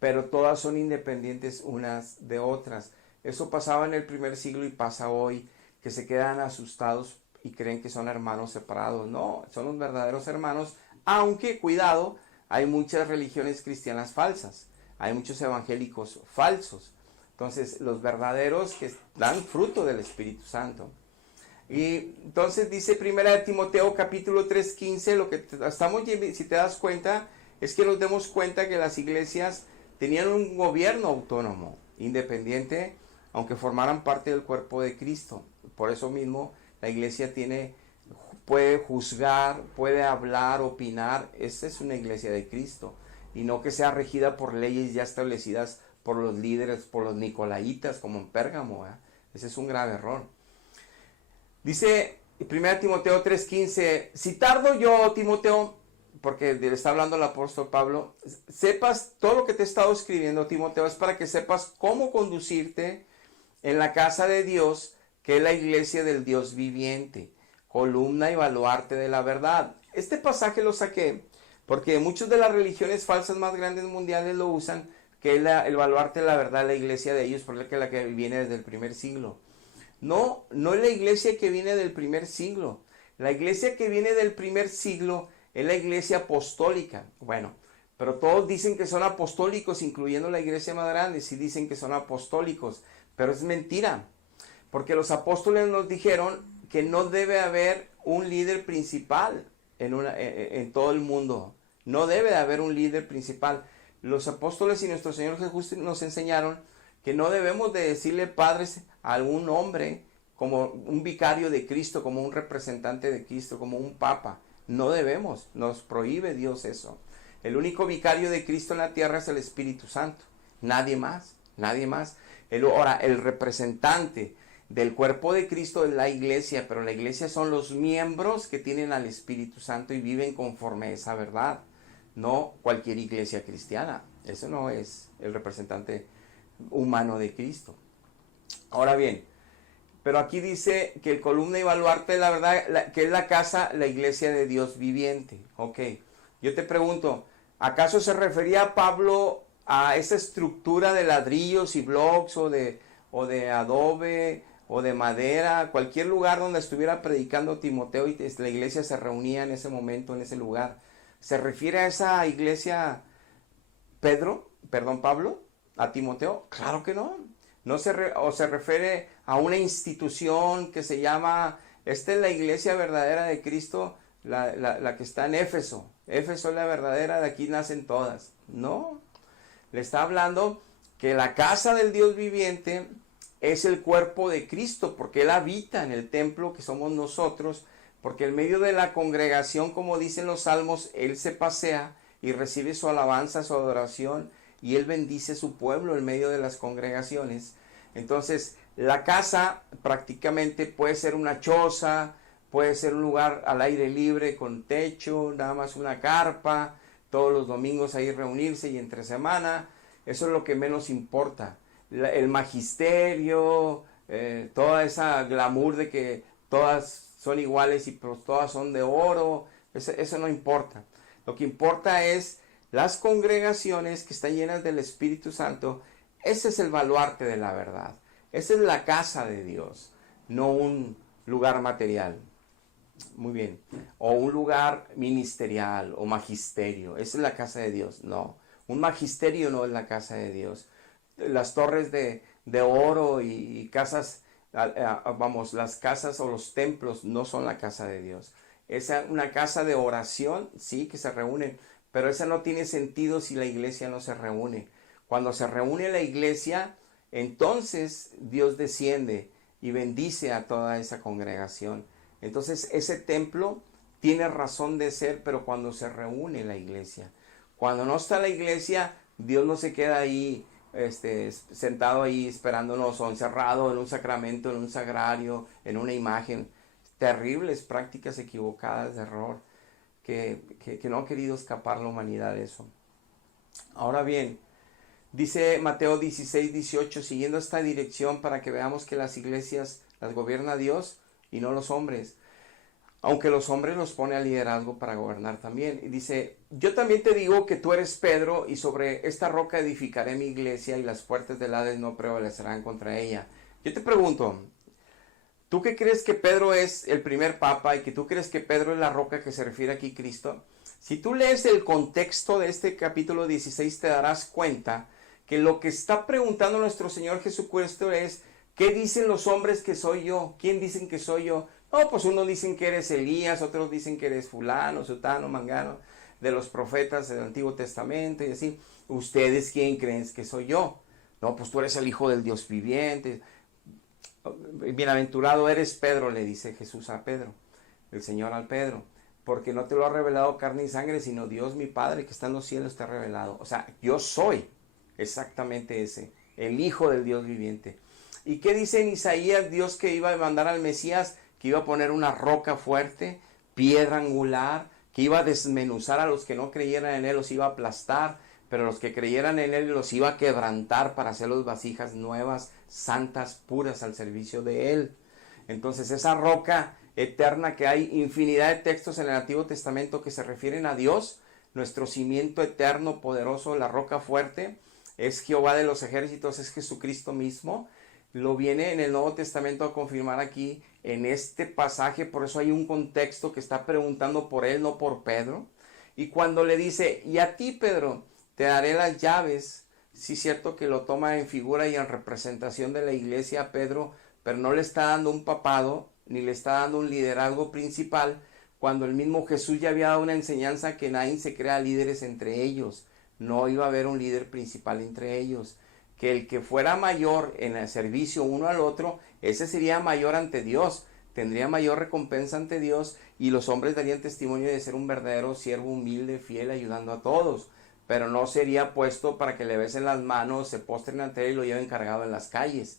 Pero todas son independientes unas de otras. Eso pasaba en el primer siglo y pasa hoy, que se quedan asustados y creen que son hermanos separados. No, son los verdaderos hermanos, aunque, cuidado, hay muchas religiones cristianas falsas, hay muchos evangélicos falsos. Entonces, los verdaderos que dan fruto del Espíritu Santo. Y entonces dice 1 Timoteo capítulo 3:15, lo que estamos, si te das cuenta, es que nos demos cuenta que las iglesias tenían un gobierno autónomo, independiente, aunque formaran parte del cuerpo de Cristo. Por eso mismo la iglesia puede juzgar, puede hablar, opinar. Esta es una iglesia de Cristo. Y no que sea regida por leyes ya establecidas por los líderes, por los nicolaitas, como en Pérgamo. Ese es un grave error. Dice 1 Timoteo 3:15, si tardo yo, Timoteo, porque le está hablando el apóstol Pablo, sepas todo lo que te he estado escribiendo, Timoteo, es para que sepas cómo conducirte en la casa de Dios, que es la iglesia del Dios viviente, columna y baluarte de la verdad. Este pasaje lo saqué porque muchas de las religiones falsas más grandes mundiales lo usan, que es el baluarte de la verdad, la iglesia de ellos, porque es la que viene desde el primer siglo. No, no es la iglesia que viene del primer siglo. La iglesia que viene del primer siglo es la iglesia apostólica. Bueno, pero todos dicen que son apostólicos, incluyendo la iglesia más grande, sí dicen que son apostólicos, pero es mentira, porque los apóstoles nos dijeron que no debe haber un líder principal en todo el mundo. No debe de haber un líder principal. Los apóstoles y nuestro Señor Jesús nos enseñaron que no debemos de decirle padres a algún hombre como un vicario de Cristo, como un representante de Cristo, como un papa. No debemos, nos prohíbe Dios eso. El único vicario de Cristo en la tierra es el Espíritu Santo. Nadie más, nadie más. Ahora, el representante, del cuerpo de Cristo es la iglesia, pero la iglesia son los miembros que tienen al Espíritu Santo y viven conforme a esa verdad, no cualquier iglesia cristiana. Eso no es el representante humano de Cristo. Ahora bien, pero aquí dice que el columna y baluarte de la verdad, que es la casa, la iglesia de Dios viviente. Ok, yo te pregunto, ¿acaso se refería Pablo a esa estructura de ladrillos y blocks o de adobe o de madera, cualquier lugar donde estuviera predicando Timoteo y la iglesia se reunía en ese momento, en ese lugar? ¿Se refiere a esa iglesia Pablo, a Timoteo? Claro que no. No se refiere a una institución que se llama, esta es la iglesia verdadera de Cristo, la que está en Éfeso. Éfeso es la verdadera, de aquí nacen todas. No, le está hablando que la casa del Dios viviente es el cuerpo de Cristo, porque Él habita en el templo que somos nosotros, porque en medio de la congregación, como dicen los salmos, Él se pasea y recibe su alabanza, su adoración, y Él bendice su pueblo en medio de las congregaciones. Entonces, la casa prácticamente puede ser una choza, puede ser un lugar al aire libre con techo, nada más una carpa, todos los domingos ahí reunirse y entre semana. Eso es lo que menos importa. El magisterio, toda esa glamour de que todas son iguales y pues todas son de oro, eso no importa. Lo que importa es las congregaciones que están llenas del Espíritu Santo. Ese es el baluarte de la verdad. Esa es la casa de Dios, no un lugar material. Muy bien. O un lugar ministerial o magisterio. Esa es la casa de Dios. No. Un magisterio no es la casa de Dios. Las torres de oro y casas, las casas o los templos no son la casa de Dios. Es una casa de oración, sí, que se reúnen, pero esa no tiene sentido si la iglesia no se reúne. Cuando se reúne la iglesia, entonces Dios desciende y bendice a toda esa congregación. Entonces ese templo tiene razón de ser, pero cuando se reúne la iglesia. Cuando no está la iglesia, Dios no se queda ahí sentado ahí esperándonos o encerrado en un sacramento, en un sagrario, en una imagen. Terribles prácticas equivocadas de error que no ha querido escapar la humanidad de eso. Ahora bien, dice Mateo 16, 18, siguiendo esta dirección para que veamos que las iglesias las gobierna Dios y no los hombres, aunque los hombres los pone a liderazgo para gobernar también. Y dice, yo también te digo que tú eres Pedro y sobre esta roca edificaré mi iglesia y las puertas del Hades no prevalecerán contra ella. Yo te pregunto, ¿tú qué crees que Pedro es el primer papa y que tú crees que Pedro es la roca que se refiere aquí Cristo? Si tú lees el contexto de este capítulo 16 te darás cuenta que lo que está preguntando nuestro Señor Jesucristo es, ¿qué dicen los hombres que soy yo? ¿Quién dicen que soy yo? No, pues unos dicen que eres Elías, otros dicen que eres fulano, sutano, mangano, de los profetas del Antiguo Testamento y así. ¿Ustedes quién creen que soy yo? No, pues tú eres el Hijo del Dios viviente. Bienaventurado eres Pedro, le dice Jesús a Pedro, el Señor al Pedro, porque no te lo ha revelado carne y sangre, sino Dios mi Padre que está en los cielos te ha revelado. O sea, yo soy exactamente ese, el Hijo del Dios viviente. ¿Y qué dice en Isaías Dios que iba a mandar al Mesías? Que iba a poner una roca fuerte, piedra angular, que iba a desmenuzar a los que no creyeran en Él, los iba a aplastar, pero los que creyeran en Él los iba a quebrantar para hacerlos vasijas nuevas, santas, puras al servicio de Él. Entonces esa roca eterna, que hay infinidad de textos en el Antiguo Testamento que se refieren a Dios, nuestro cimiento eterno, poderoso, la roca fuerte, es Jehová de los ejércitos, es Jesucristo mismo. Lo viene en el Nuevo Testamento a confirmar aquí en este pasaje, por eso hay un contexto que está preguntando por él, no por Pedro. Y cuando le dice, y a ti Pedro, te daré las llaves, sí es cierto que lo toma en figura y en representación de la iglesia a Pedro, pero no le está dando un papado, ni le está dando un liderazgo principal, cuando el mismo Jesús ya había dado una enseñanza que nadie se crea líderes entre ellos, no iba a haber un líder principal entre ellos, que el que fuera mayor en el servicio uno al otro, ese sería mayor ante Dios, tendría mayor recompensa ante Dios y los hombres darían testimonio de ser un verdadero siervo humilde, fiel, ayudando a todos, pero no sería puesto para que le besen las manos, se postren ante él y lo lleven cargado en las calles.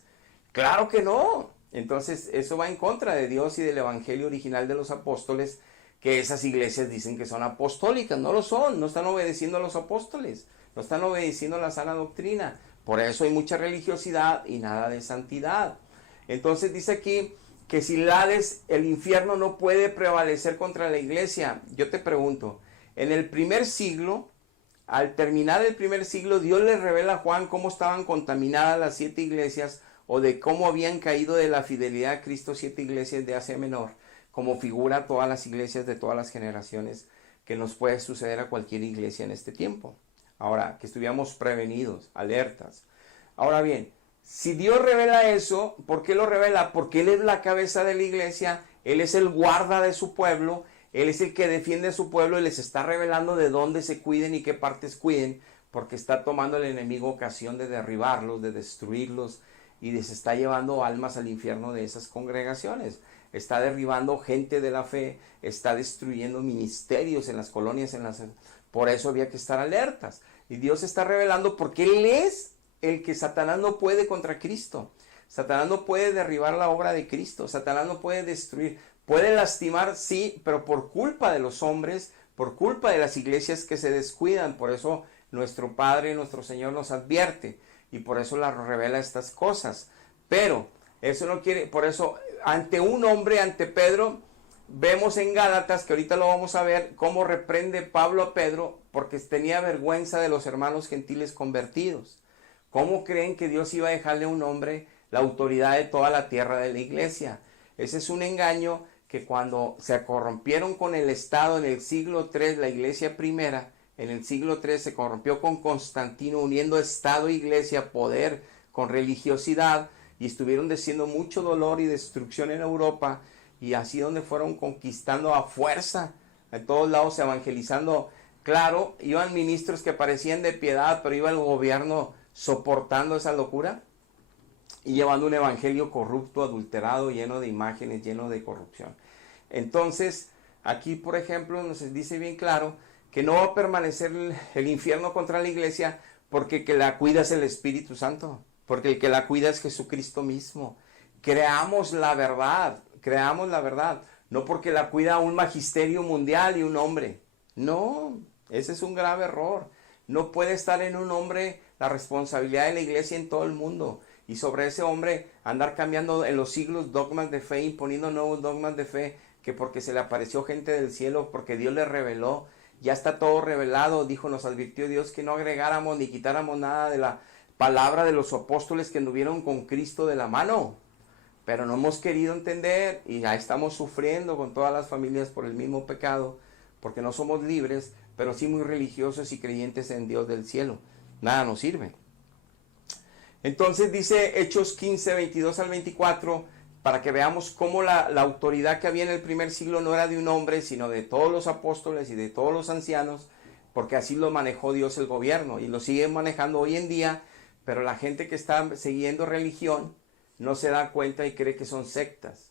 Claro que no, Entonces, eso va en contra de Dios y del evangelio original de los apóstoles, que esas iglesias dicen que son apostólicas. No lo son, no están obedeciendo a los apóstoles, no están obedeciendo a la sana doctrina. Por eso hay mucha religiosidad y nada de santidad. Entonces dice aquí que si el Hades, el infierno, no puede prevalecer contra la iglesia. Yo te pregunto, en el primer siglo, al terminar el primer siglo, Dios le revela a Juan cómo estaban contaminadas las 7 iglesias, o de cómo habían caído de la fidelidad a Cristo 7 iglesias de Asia Menor, como figura todas las iglesias de todas las generaciones que nos puede suceder a cualquier iglesia en este tiempo. Ahora, que estuviéramos prevenidos, alertas. Ahora bien, si Dios revela eso, ¿por qué lo revela? Porque Él es la cabeza de la iglesia, Él es el guarda de su pueblo, Él es el que defiende a su pueblo y les está revelando de dónde se cuiden y qué partes cuiden, porque está tomando el enemigo ocasión de derribarlos, de destruirlos, y les está llevando almas al infierno de esas congregaciones. Está derribando gente de la fe, está destruyendo ministerios en las colonias, por eso había que estar alertas. Y Dios está revelando porque Él es el que Satanás no puede contra Cristo. Satanás no puede derribar la obra de Cristo. Satanás no puede destruir. Puede lastimar, sí, pero por culpa de los hombres, por culpa de las iglesias que se descuidan. Por eso nuestro Padre, nuestro Señor nos advierte. Y por eso la revela estas cosas. Pero eso no quiere, por eso ante un hombre, ante Pedro, vemos en Gálatas, que ahorita lo vamos a ver, cómo reprende Pablo a Pedro porque tenía vergüenza de los hermanos gentiles convertidos. ¿Cómo creen que Dios iba a dejarle a un hombre la autoridad de toda la tierra de la iglesia? Ese es un engaño que cuando se corrompieron con el Estado en el siglo III, la iglesia primera, en el siglo III se corrompió con Constantino, uniendo Estado e iglesia, poder con religiosidad, y estuvieron haciendo mucho dolor y destrucción en Europa, y así donde fueron conquistando a fuerza, en todos lados evangelizando. Claro, iban ministros que parecían de piedad, pero iba el gobierno soportando esa locura y llevando un evangelio corrupto, adulterado, lleno de imágenes, lleno de corrupción. Entonces, aquí por ejemplo nos dice bien claro que no va a permanecer el infierno contra la iglesia, porque el que la cuida es el Espíritu Santo, porque el que la cuida es Jesucristo mismo. Creamos la verdad, no porque la cuida un magisterio mundial y un hombre. No, ese es un grave error. No puede estar en un hombre la responsabilidad de la iglesia en todo el mundo, y sobre ese hombre andar cambiando en los siglos dogmas de fe, imponiendo nuevos dogmas de fe, que porque se le apareció gente del cielo, porque Dios le reveló. Ya está todo revelado, dijo, nos advirtió Dios que no agregáramos ni quitáramos nada de la palabra de los apóstoles que anduvieron con Cristo de la mano. Pero no hemos querido entender y ya estamos sufriendo con todas las familias por el mismo pecado, porque no somos libres, pero sí muy religiosos y creyentes en Dios del cielo. Nada nos sirve. Entonces dice Hechos 15, 22 al 24, para que veamos cómo la autoridad que había en el primer siglo no era de un hombre, sino de todos los apóstoles y de todos los ancianos, porque así lo manejó Dios el gobierno, y lo sigue manejando hoy en día, pero la gente que está siguiendo religión no se da cuenta y cree que son sectas,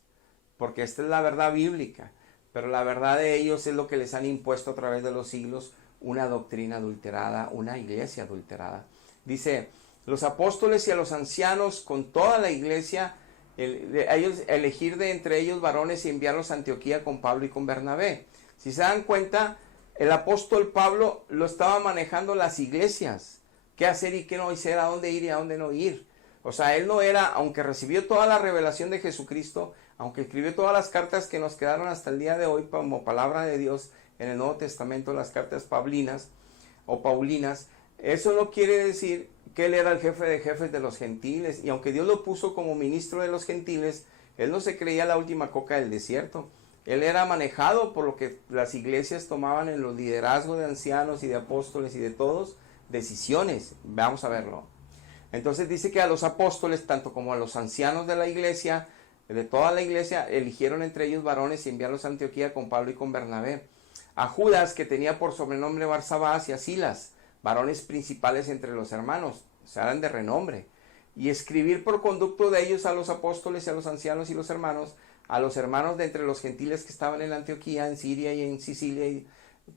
porque esta es la verdad bíblica, pero la verdad de ellos es lo que les han impuesto a través de los siglos, una doctrina adulterada, una iglesia adulterada. Dice, los apóstoles y a los ancianos con toda la iglesia, ellos elegir de entre ellos varones y enviarlos a Antioquía con Pablo y con Bernabé. Si se dan cuenta, el apóstol Pablo lo estaba manejando las iglesias, qué hacer y qué no hacer, a dónde ir y a dónde no ir. O sea, él no era, aunque recibió toda la revelación de Jesucristo, aunque escribió todas las cartas que nos quedaron hasta el día de hoy como palabra de Dios en el Nuevo Testamento, las cartas paulinas, eso no quiere decir que él era el jefe de jefes de los gentiles, y aunque Dios lo puso como ministro de los gentiles, él no se creía la última coca del desierto. Él era manejado por lo que las iglesias tomaban en los liderazgos de ancianos y de apóstoles y de todos, decisiones. Vamos a verlo. Entonces dice que a los apóstoles, tanto como a los ancianos de la iglesia, de toda la iglesia, eligieron entre ellos varones y enviarlos a Antioquía con Pablo y con Bernabé. A Judas, que tenía por sobrenombre Barsabás, y a Silas, varones principales entre los hermanos, o sea, eran de renombre, y escribir por conducto de ellos a los apóstoles y a los ancianos y los hermanos, a los hermanos de entre los gentiles que estaban en Antioquía, en Siria y en Sicilia,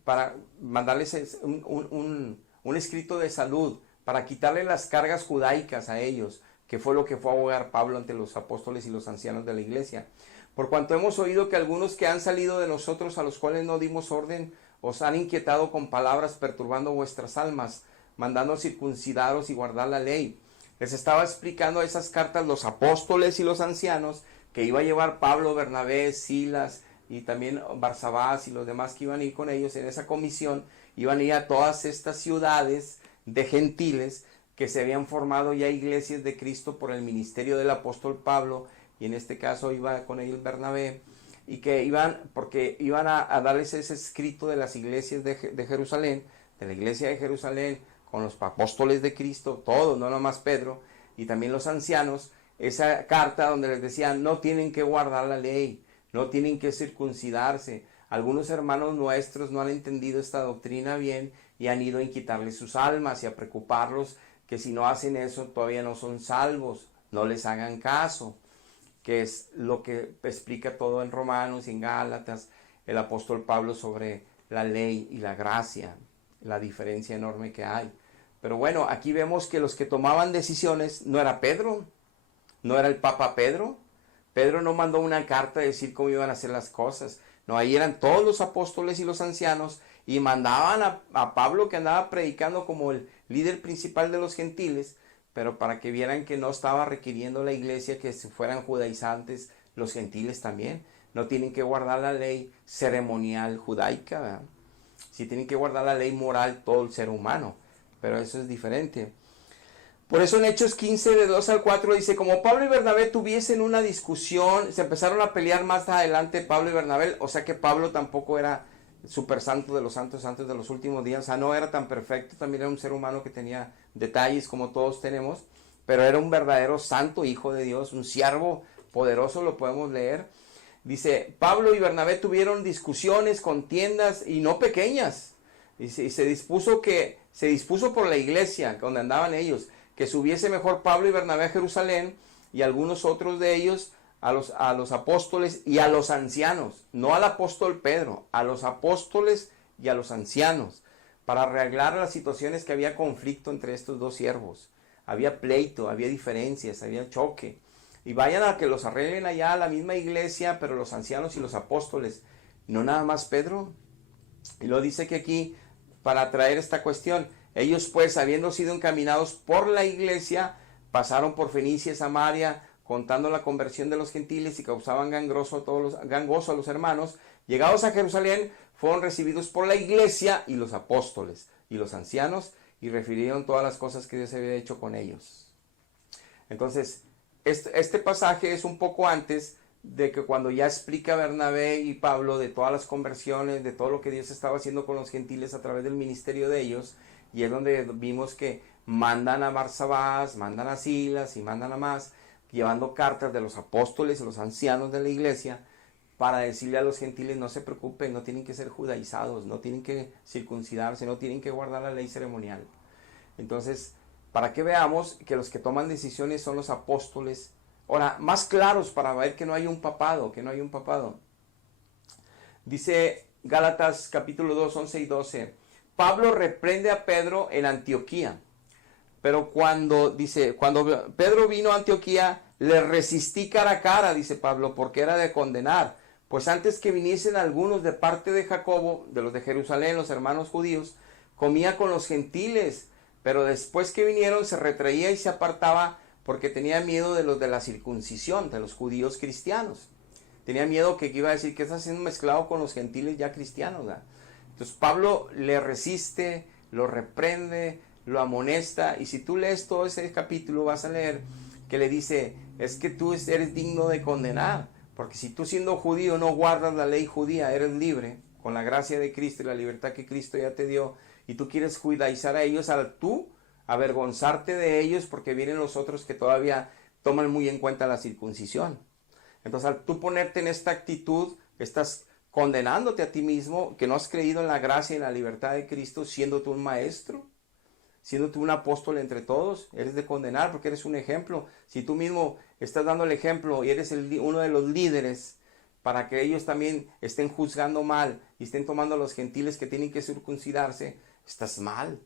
para mandarles un escrito de salud, para quitarle las cargas judaicas a ellos, que fue lo que fue a abogar Pablo ante los apóstoles y los ancianos de la iglesia. Por cuanto hemos oído que algunos que han salido de nosotros, a los cuales no dimos orden, os han inquietado con palabras, perturbando vuestras almas, mandando circuncidaros y guardar la ley. Les estaba explicando esas cartas los apóstoles y los ancianos que iba a llevar Pablo, Bernabé, Silas y también Barsabás y los demás que iban a ir con ellos en esa comisión. Iban a ir a todas estas ciudades de gentiles que se habían formado ya iglesias de Cristo por el ministerio del apóstol Pablo, y en este caso iba con ellos Bernabé, y que porque iban a darles ese escrito de las iglesias de Jerusalén, de la iglesia de Jerusalén, con los apóstoles de Cristo, todos, no nomás Pedro, y también los ancianos, esa carta donde les decían, no tienen que guardar la ley, no tienen que circuncidarse. Algunos hermanos nuestros no han entendido esta doctrina bien y han ido a quitarles sus almas y a preocuparlos que si no hacen eso todavía no son salvos, no les hagan caso, que es lo que explica todo en Romanos y en Gálatas el apóstol Pablo sobre la ley y la gracia, la diferencia enorme que hay. Pero bueno, aquí vemos que los que tomaban decisiones no era Pedro, no era el Papa Pedro. Pedro no mandó una carta a decir cómo iban a hacer las cosas. No, ahí eran todos los apóstoles y los ancianos y mandaban a Pablo, que andaba predicando como el líder principal de los gentiles, pero para que vieran que no estaba requiriendo la iglesia que se fueran judaizantes los gentiles también. No tienen que guardar la ley ceremonial judaica, ¿verdad? Sí tienen que guardar la ley moral todo el ser humano, pero eso es diferente. Por eso en Hechos 15, de 2 al 4, dice, como Pablo y Bernabé tuviesen una discusión, se empezaron a pelear más adelante Pablo y Bernabé, o sea que Pablo tampoco era super santo de los santos antes de los últimos días, o sea, no era tan perfecto, también era un ser humano que tenía detalles como todos tenemos, pero era un verdadero santo hijo de Dios, un siervo poderoso, lo podemos leer. Dice, Pablo y Bernabé tuvieron discusiones, contiendas, y no pequeñas, y se dispuso por la iglesia, donde andaban ellos, que subiese mejor Pablo y Bernabé a Jerusalén, y algunos otros de ellos a los apóstoles y a los ancianos, no al apóstol Pedro, a los apóstoles y a los ancianos, para arreglar las situaciones que había conflicto entre estos dos siervos. Había pleito, había diferencias, había choque. Y vayan a que los arreglen allá a la misma iglesia, pero los ancianos y los apóstoles, no nada más Pedro. Y lo dice que aquí, para traer esta cuestión, ellos pues, habiendo sido encaminados por la iglesia, pasaron por Fenicia y Samaria, contando la conversión de los gentiles y causaban gran gozo a los hermanos. Llegados a Jerusalén, fueron recibidos por la iglesia y los apóstoles y los ancianos, y refirieron todas las cosas que Dios había hecho con ellos. Entonces, este pasaje es un poco antes de que cuando ya explica Bernabé y Pablo de todas las conversiones, de todo lo que Dios estaba haciendo con los gentiles a través del ministerio de ellos, y es donde vimos que mandan a Barsabás, mandan a Silas y mandan a más, llevando cartas de los apóstoles y los ancianos de la iglesia, para decirle a los gentiles, no se preocupen, no tienen que ser judaizados, no tienen que circuncidarse, no tienen que guardar la ley ceremonial. Entonces, para que veamos que los que toman decisiones son los apóstoles, ahora, más claros para ver que no hay un papado, Dice Gálatas capítulo 2, 11 y 12, Pablo reprende a Pedro en Antioquía, pero cuando Pedro vino a Antioquía, le resistí cara a cara, dice Pablo, porque era de condenar, pues antes que viniesen algunos de parte de Jacobo, de los de Jerusalén, los hermanos judíos, comía con los gentiles, pero después que vinieron se retraía y se apartaba porque tenía miedo de los de la circuncisión, de los judíos cristianos. Tenía miedo que iba a decir que está siendo mezclado con los gentiles ya cristianos, ¿verdad? Entonces Pablo le resiste, lo reprende, lo amonesta, y si tú lees todo ese capítulo vas a leer que le dice, es que tú eres digno de condenar, porque si tú siendo judío no guardas la ley judía, eres libre, con la gracia de Cristo y la libertad que Cristo ya te dio, y tú quieres judaizar a ellos, al tú avergonzarte de ellos, porque vienen los otros que todavía toman muy en cuenta la circuncisión. Entonces al tú ponerte en esta actitud, estás condenándote a ti mismo, que no has creído en la gracia y en la libertad de Cristo, siendo tú un maestro, siendo tú un apóstol entre todos, eres de condenar porque eres un ejemplo. Si tú mismo estás dando el ejemplo y eres uno de los líderes para que ellos también estén juzgando mal y estén tomando a los gentiles que tienen que circuncidarse, estás mal.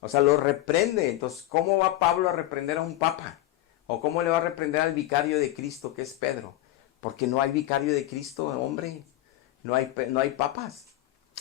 O sea, lo reprende. Entonces, ¿cómo va Pablo a reprender a un papa? ¿O cómo le va a reprender al vicario de Cristo, que es Pedro? Porque no hay vicario de Cristo, hombre. No hay papas.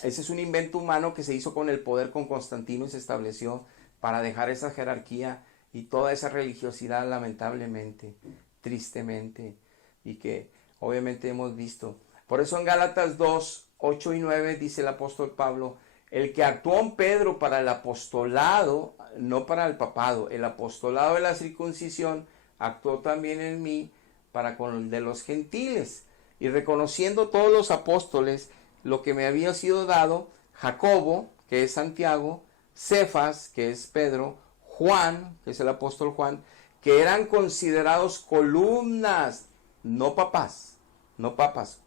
Ese es un invento humano que se hizo con el poder con Constantino y se estableció para dejar esa jerarquía y toda esa religiosidad, lamentablemente, tristemente, y que obviamente hemos visto. Por eso en Gálatas 2, 8 y 9 dice el apóstol Pablo: el que actuó en Pedro para el apostolado, no para el papado, el apostolado de la circuncisión, actuó también en mí para con el de los gentiles. Y reconociendo todos los apóstoles lo que me había sido dado, Jacobo, que es Santiago, Cefas, que es Pedro, Juan, que es el apóstol Juan, que eran considerados columnas, no papas,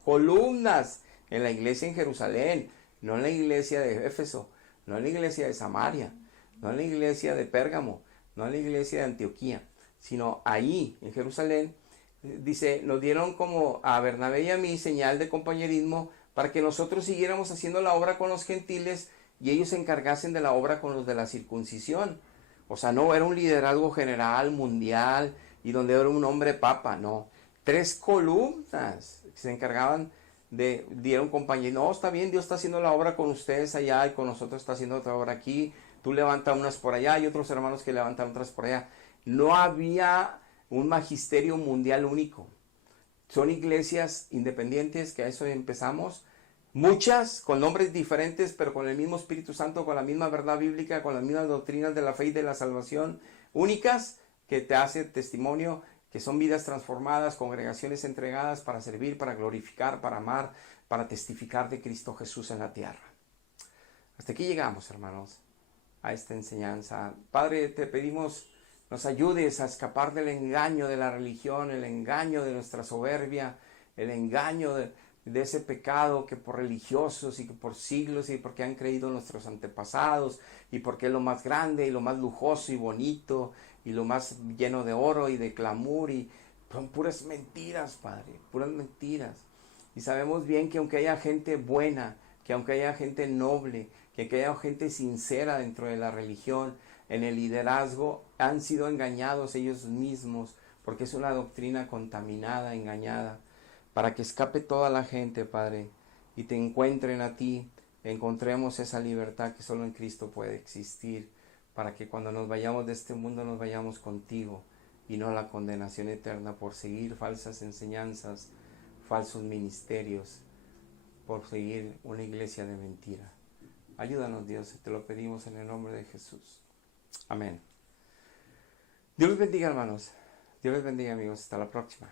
columnas en la iglesia en Jerusalén, no en la iglesia de Éfeso, no en la iglesia de Samaria, no en la iglesia de Pérgamo, no en la iglesia de Antioquía, sino ahí en Jerusalén. Dice, nos dieron como a Bernabé y a mí señal de compañerismo para que nosotros siguiéramos haciendo la obra con los gentiles y ellos se encargasen de la obra con los de la circuncisión. O sea, no era un liderazgo general, mundial, y donde era un hombre papa, no. 3 columnas se encargaban dieron compañerismo. No, está bien, Dios está haciendo la obra con ustedes allá y con nosotros está haciendo otra obra aquí. Tú levantas unas por allá y otros hermanos que levantan otras por allá. No había un magisterio mundial único. Son iglesias independientes, que a eso empezamos. Muchas con nombres diferentes, pero con el mismo Espíritu Santo, con la misma verdad bíblica, con las mismas doctrinas de la fe y de la salvación. Únicas, que te hace testimonio, que son vidas transformadas, congregaciones entregadas para servir, para glorificar, para amar, para testificar de Cristo Jesús en la tierra. Hasta aquí llegamos, hermanos, a esta enseñanza. Padre, te pedimos nos ayudes a escapar del engaño de la religión, el engaño de nuestra soberbia, el engaño de ese pecado que por religiosos y que por siglos y porque han creído nuestros antepasados y porque es lo más grande y lo más lujoso y bonito y lo más lleno de oro y de clamor, y son puras mentiras, Padre, puras mentiras. Y sabemos bien que aunque haya gente buena, que aunque haya gente noble, que haya gente sincera dentro de la religión, en el liderazgo, han sido engañados ellos mismos, porque es una doctrina contaminada, engañada, para que escape toda la gente, Padre, y te encuentren a ti, encontremos esa libertad que solo en Cristo puede existir, para que cuando nos vayamos de este mundo nos vayamos contigo, y no a la condenación eterna por seguir falsas enseñanzas, falsos ministerios, por seguir una iglesia de mentira. Ayúdanos, Dios, te lo pedimos en el nombre de Jesús. Amén. Dios les bendiga, hermanos. Dios les bendiga, amigos. Hasta la próxima.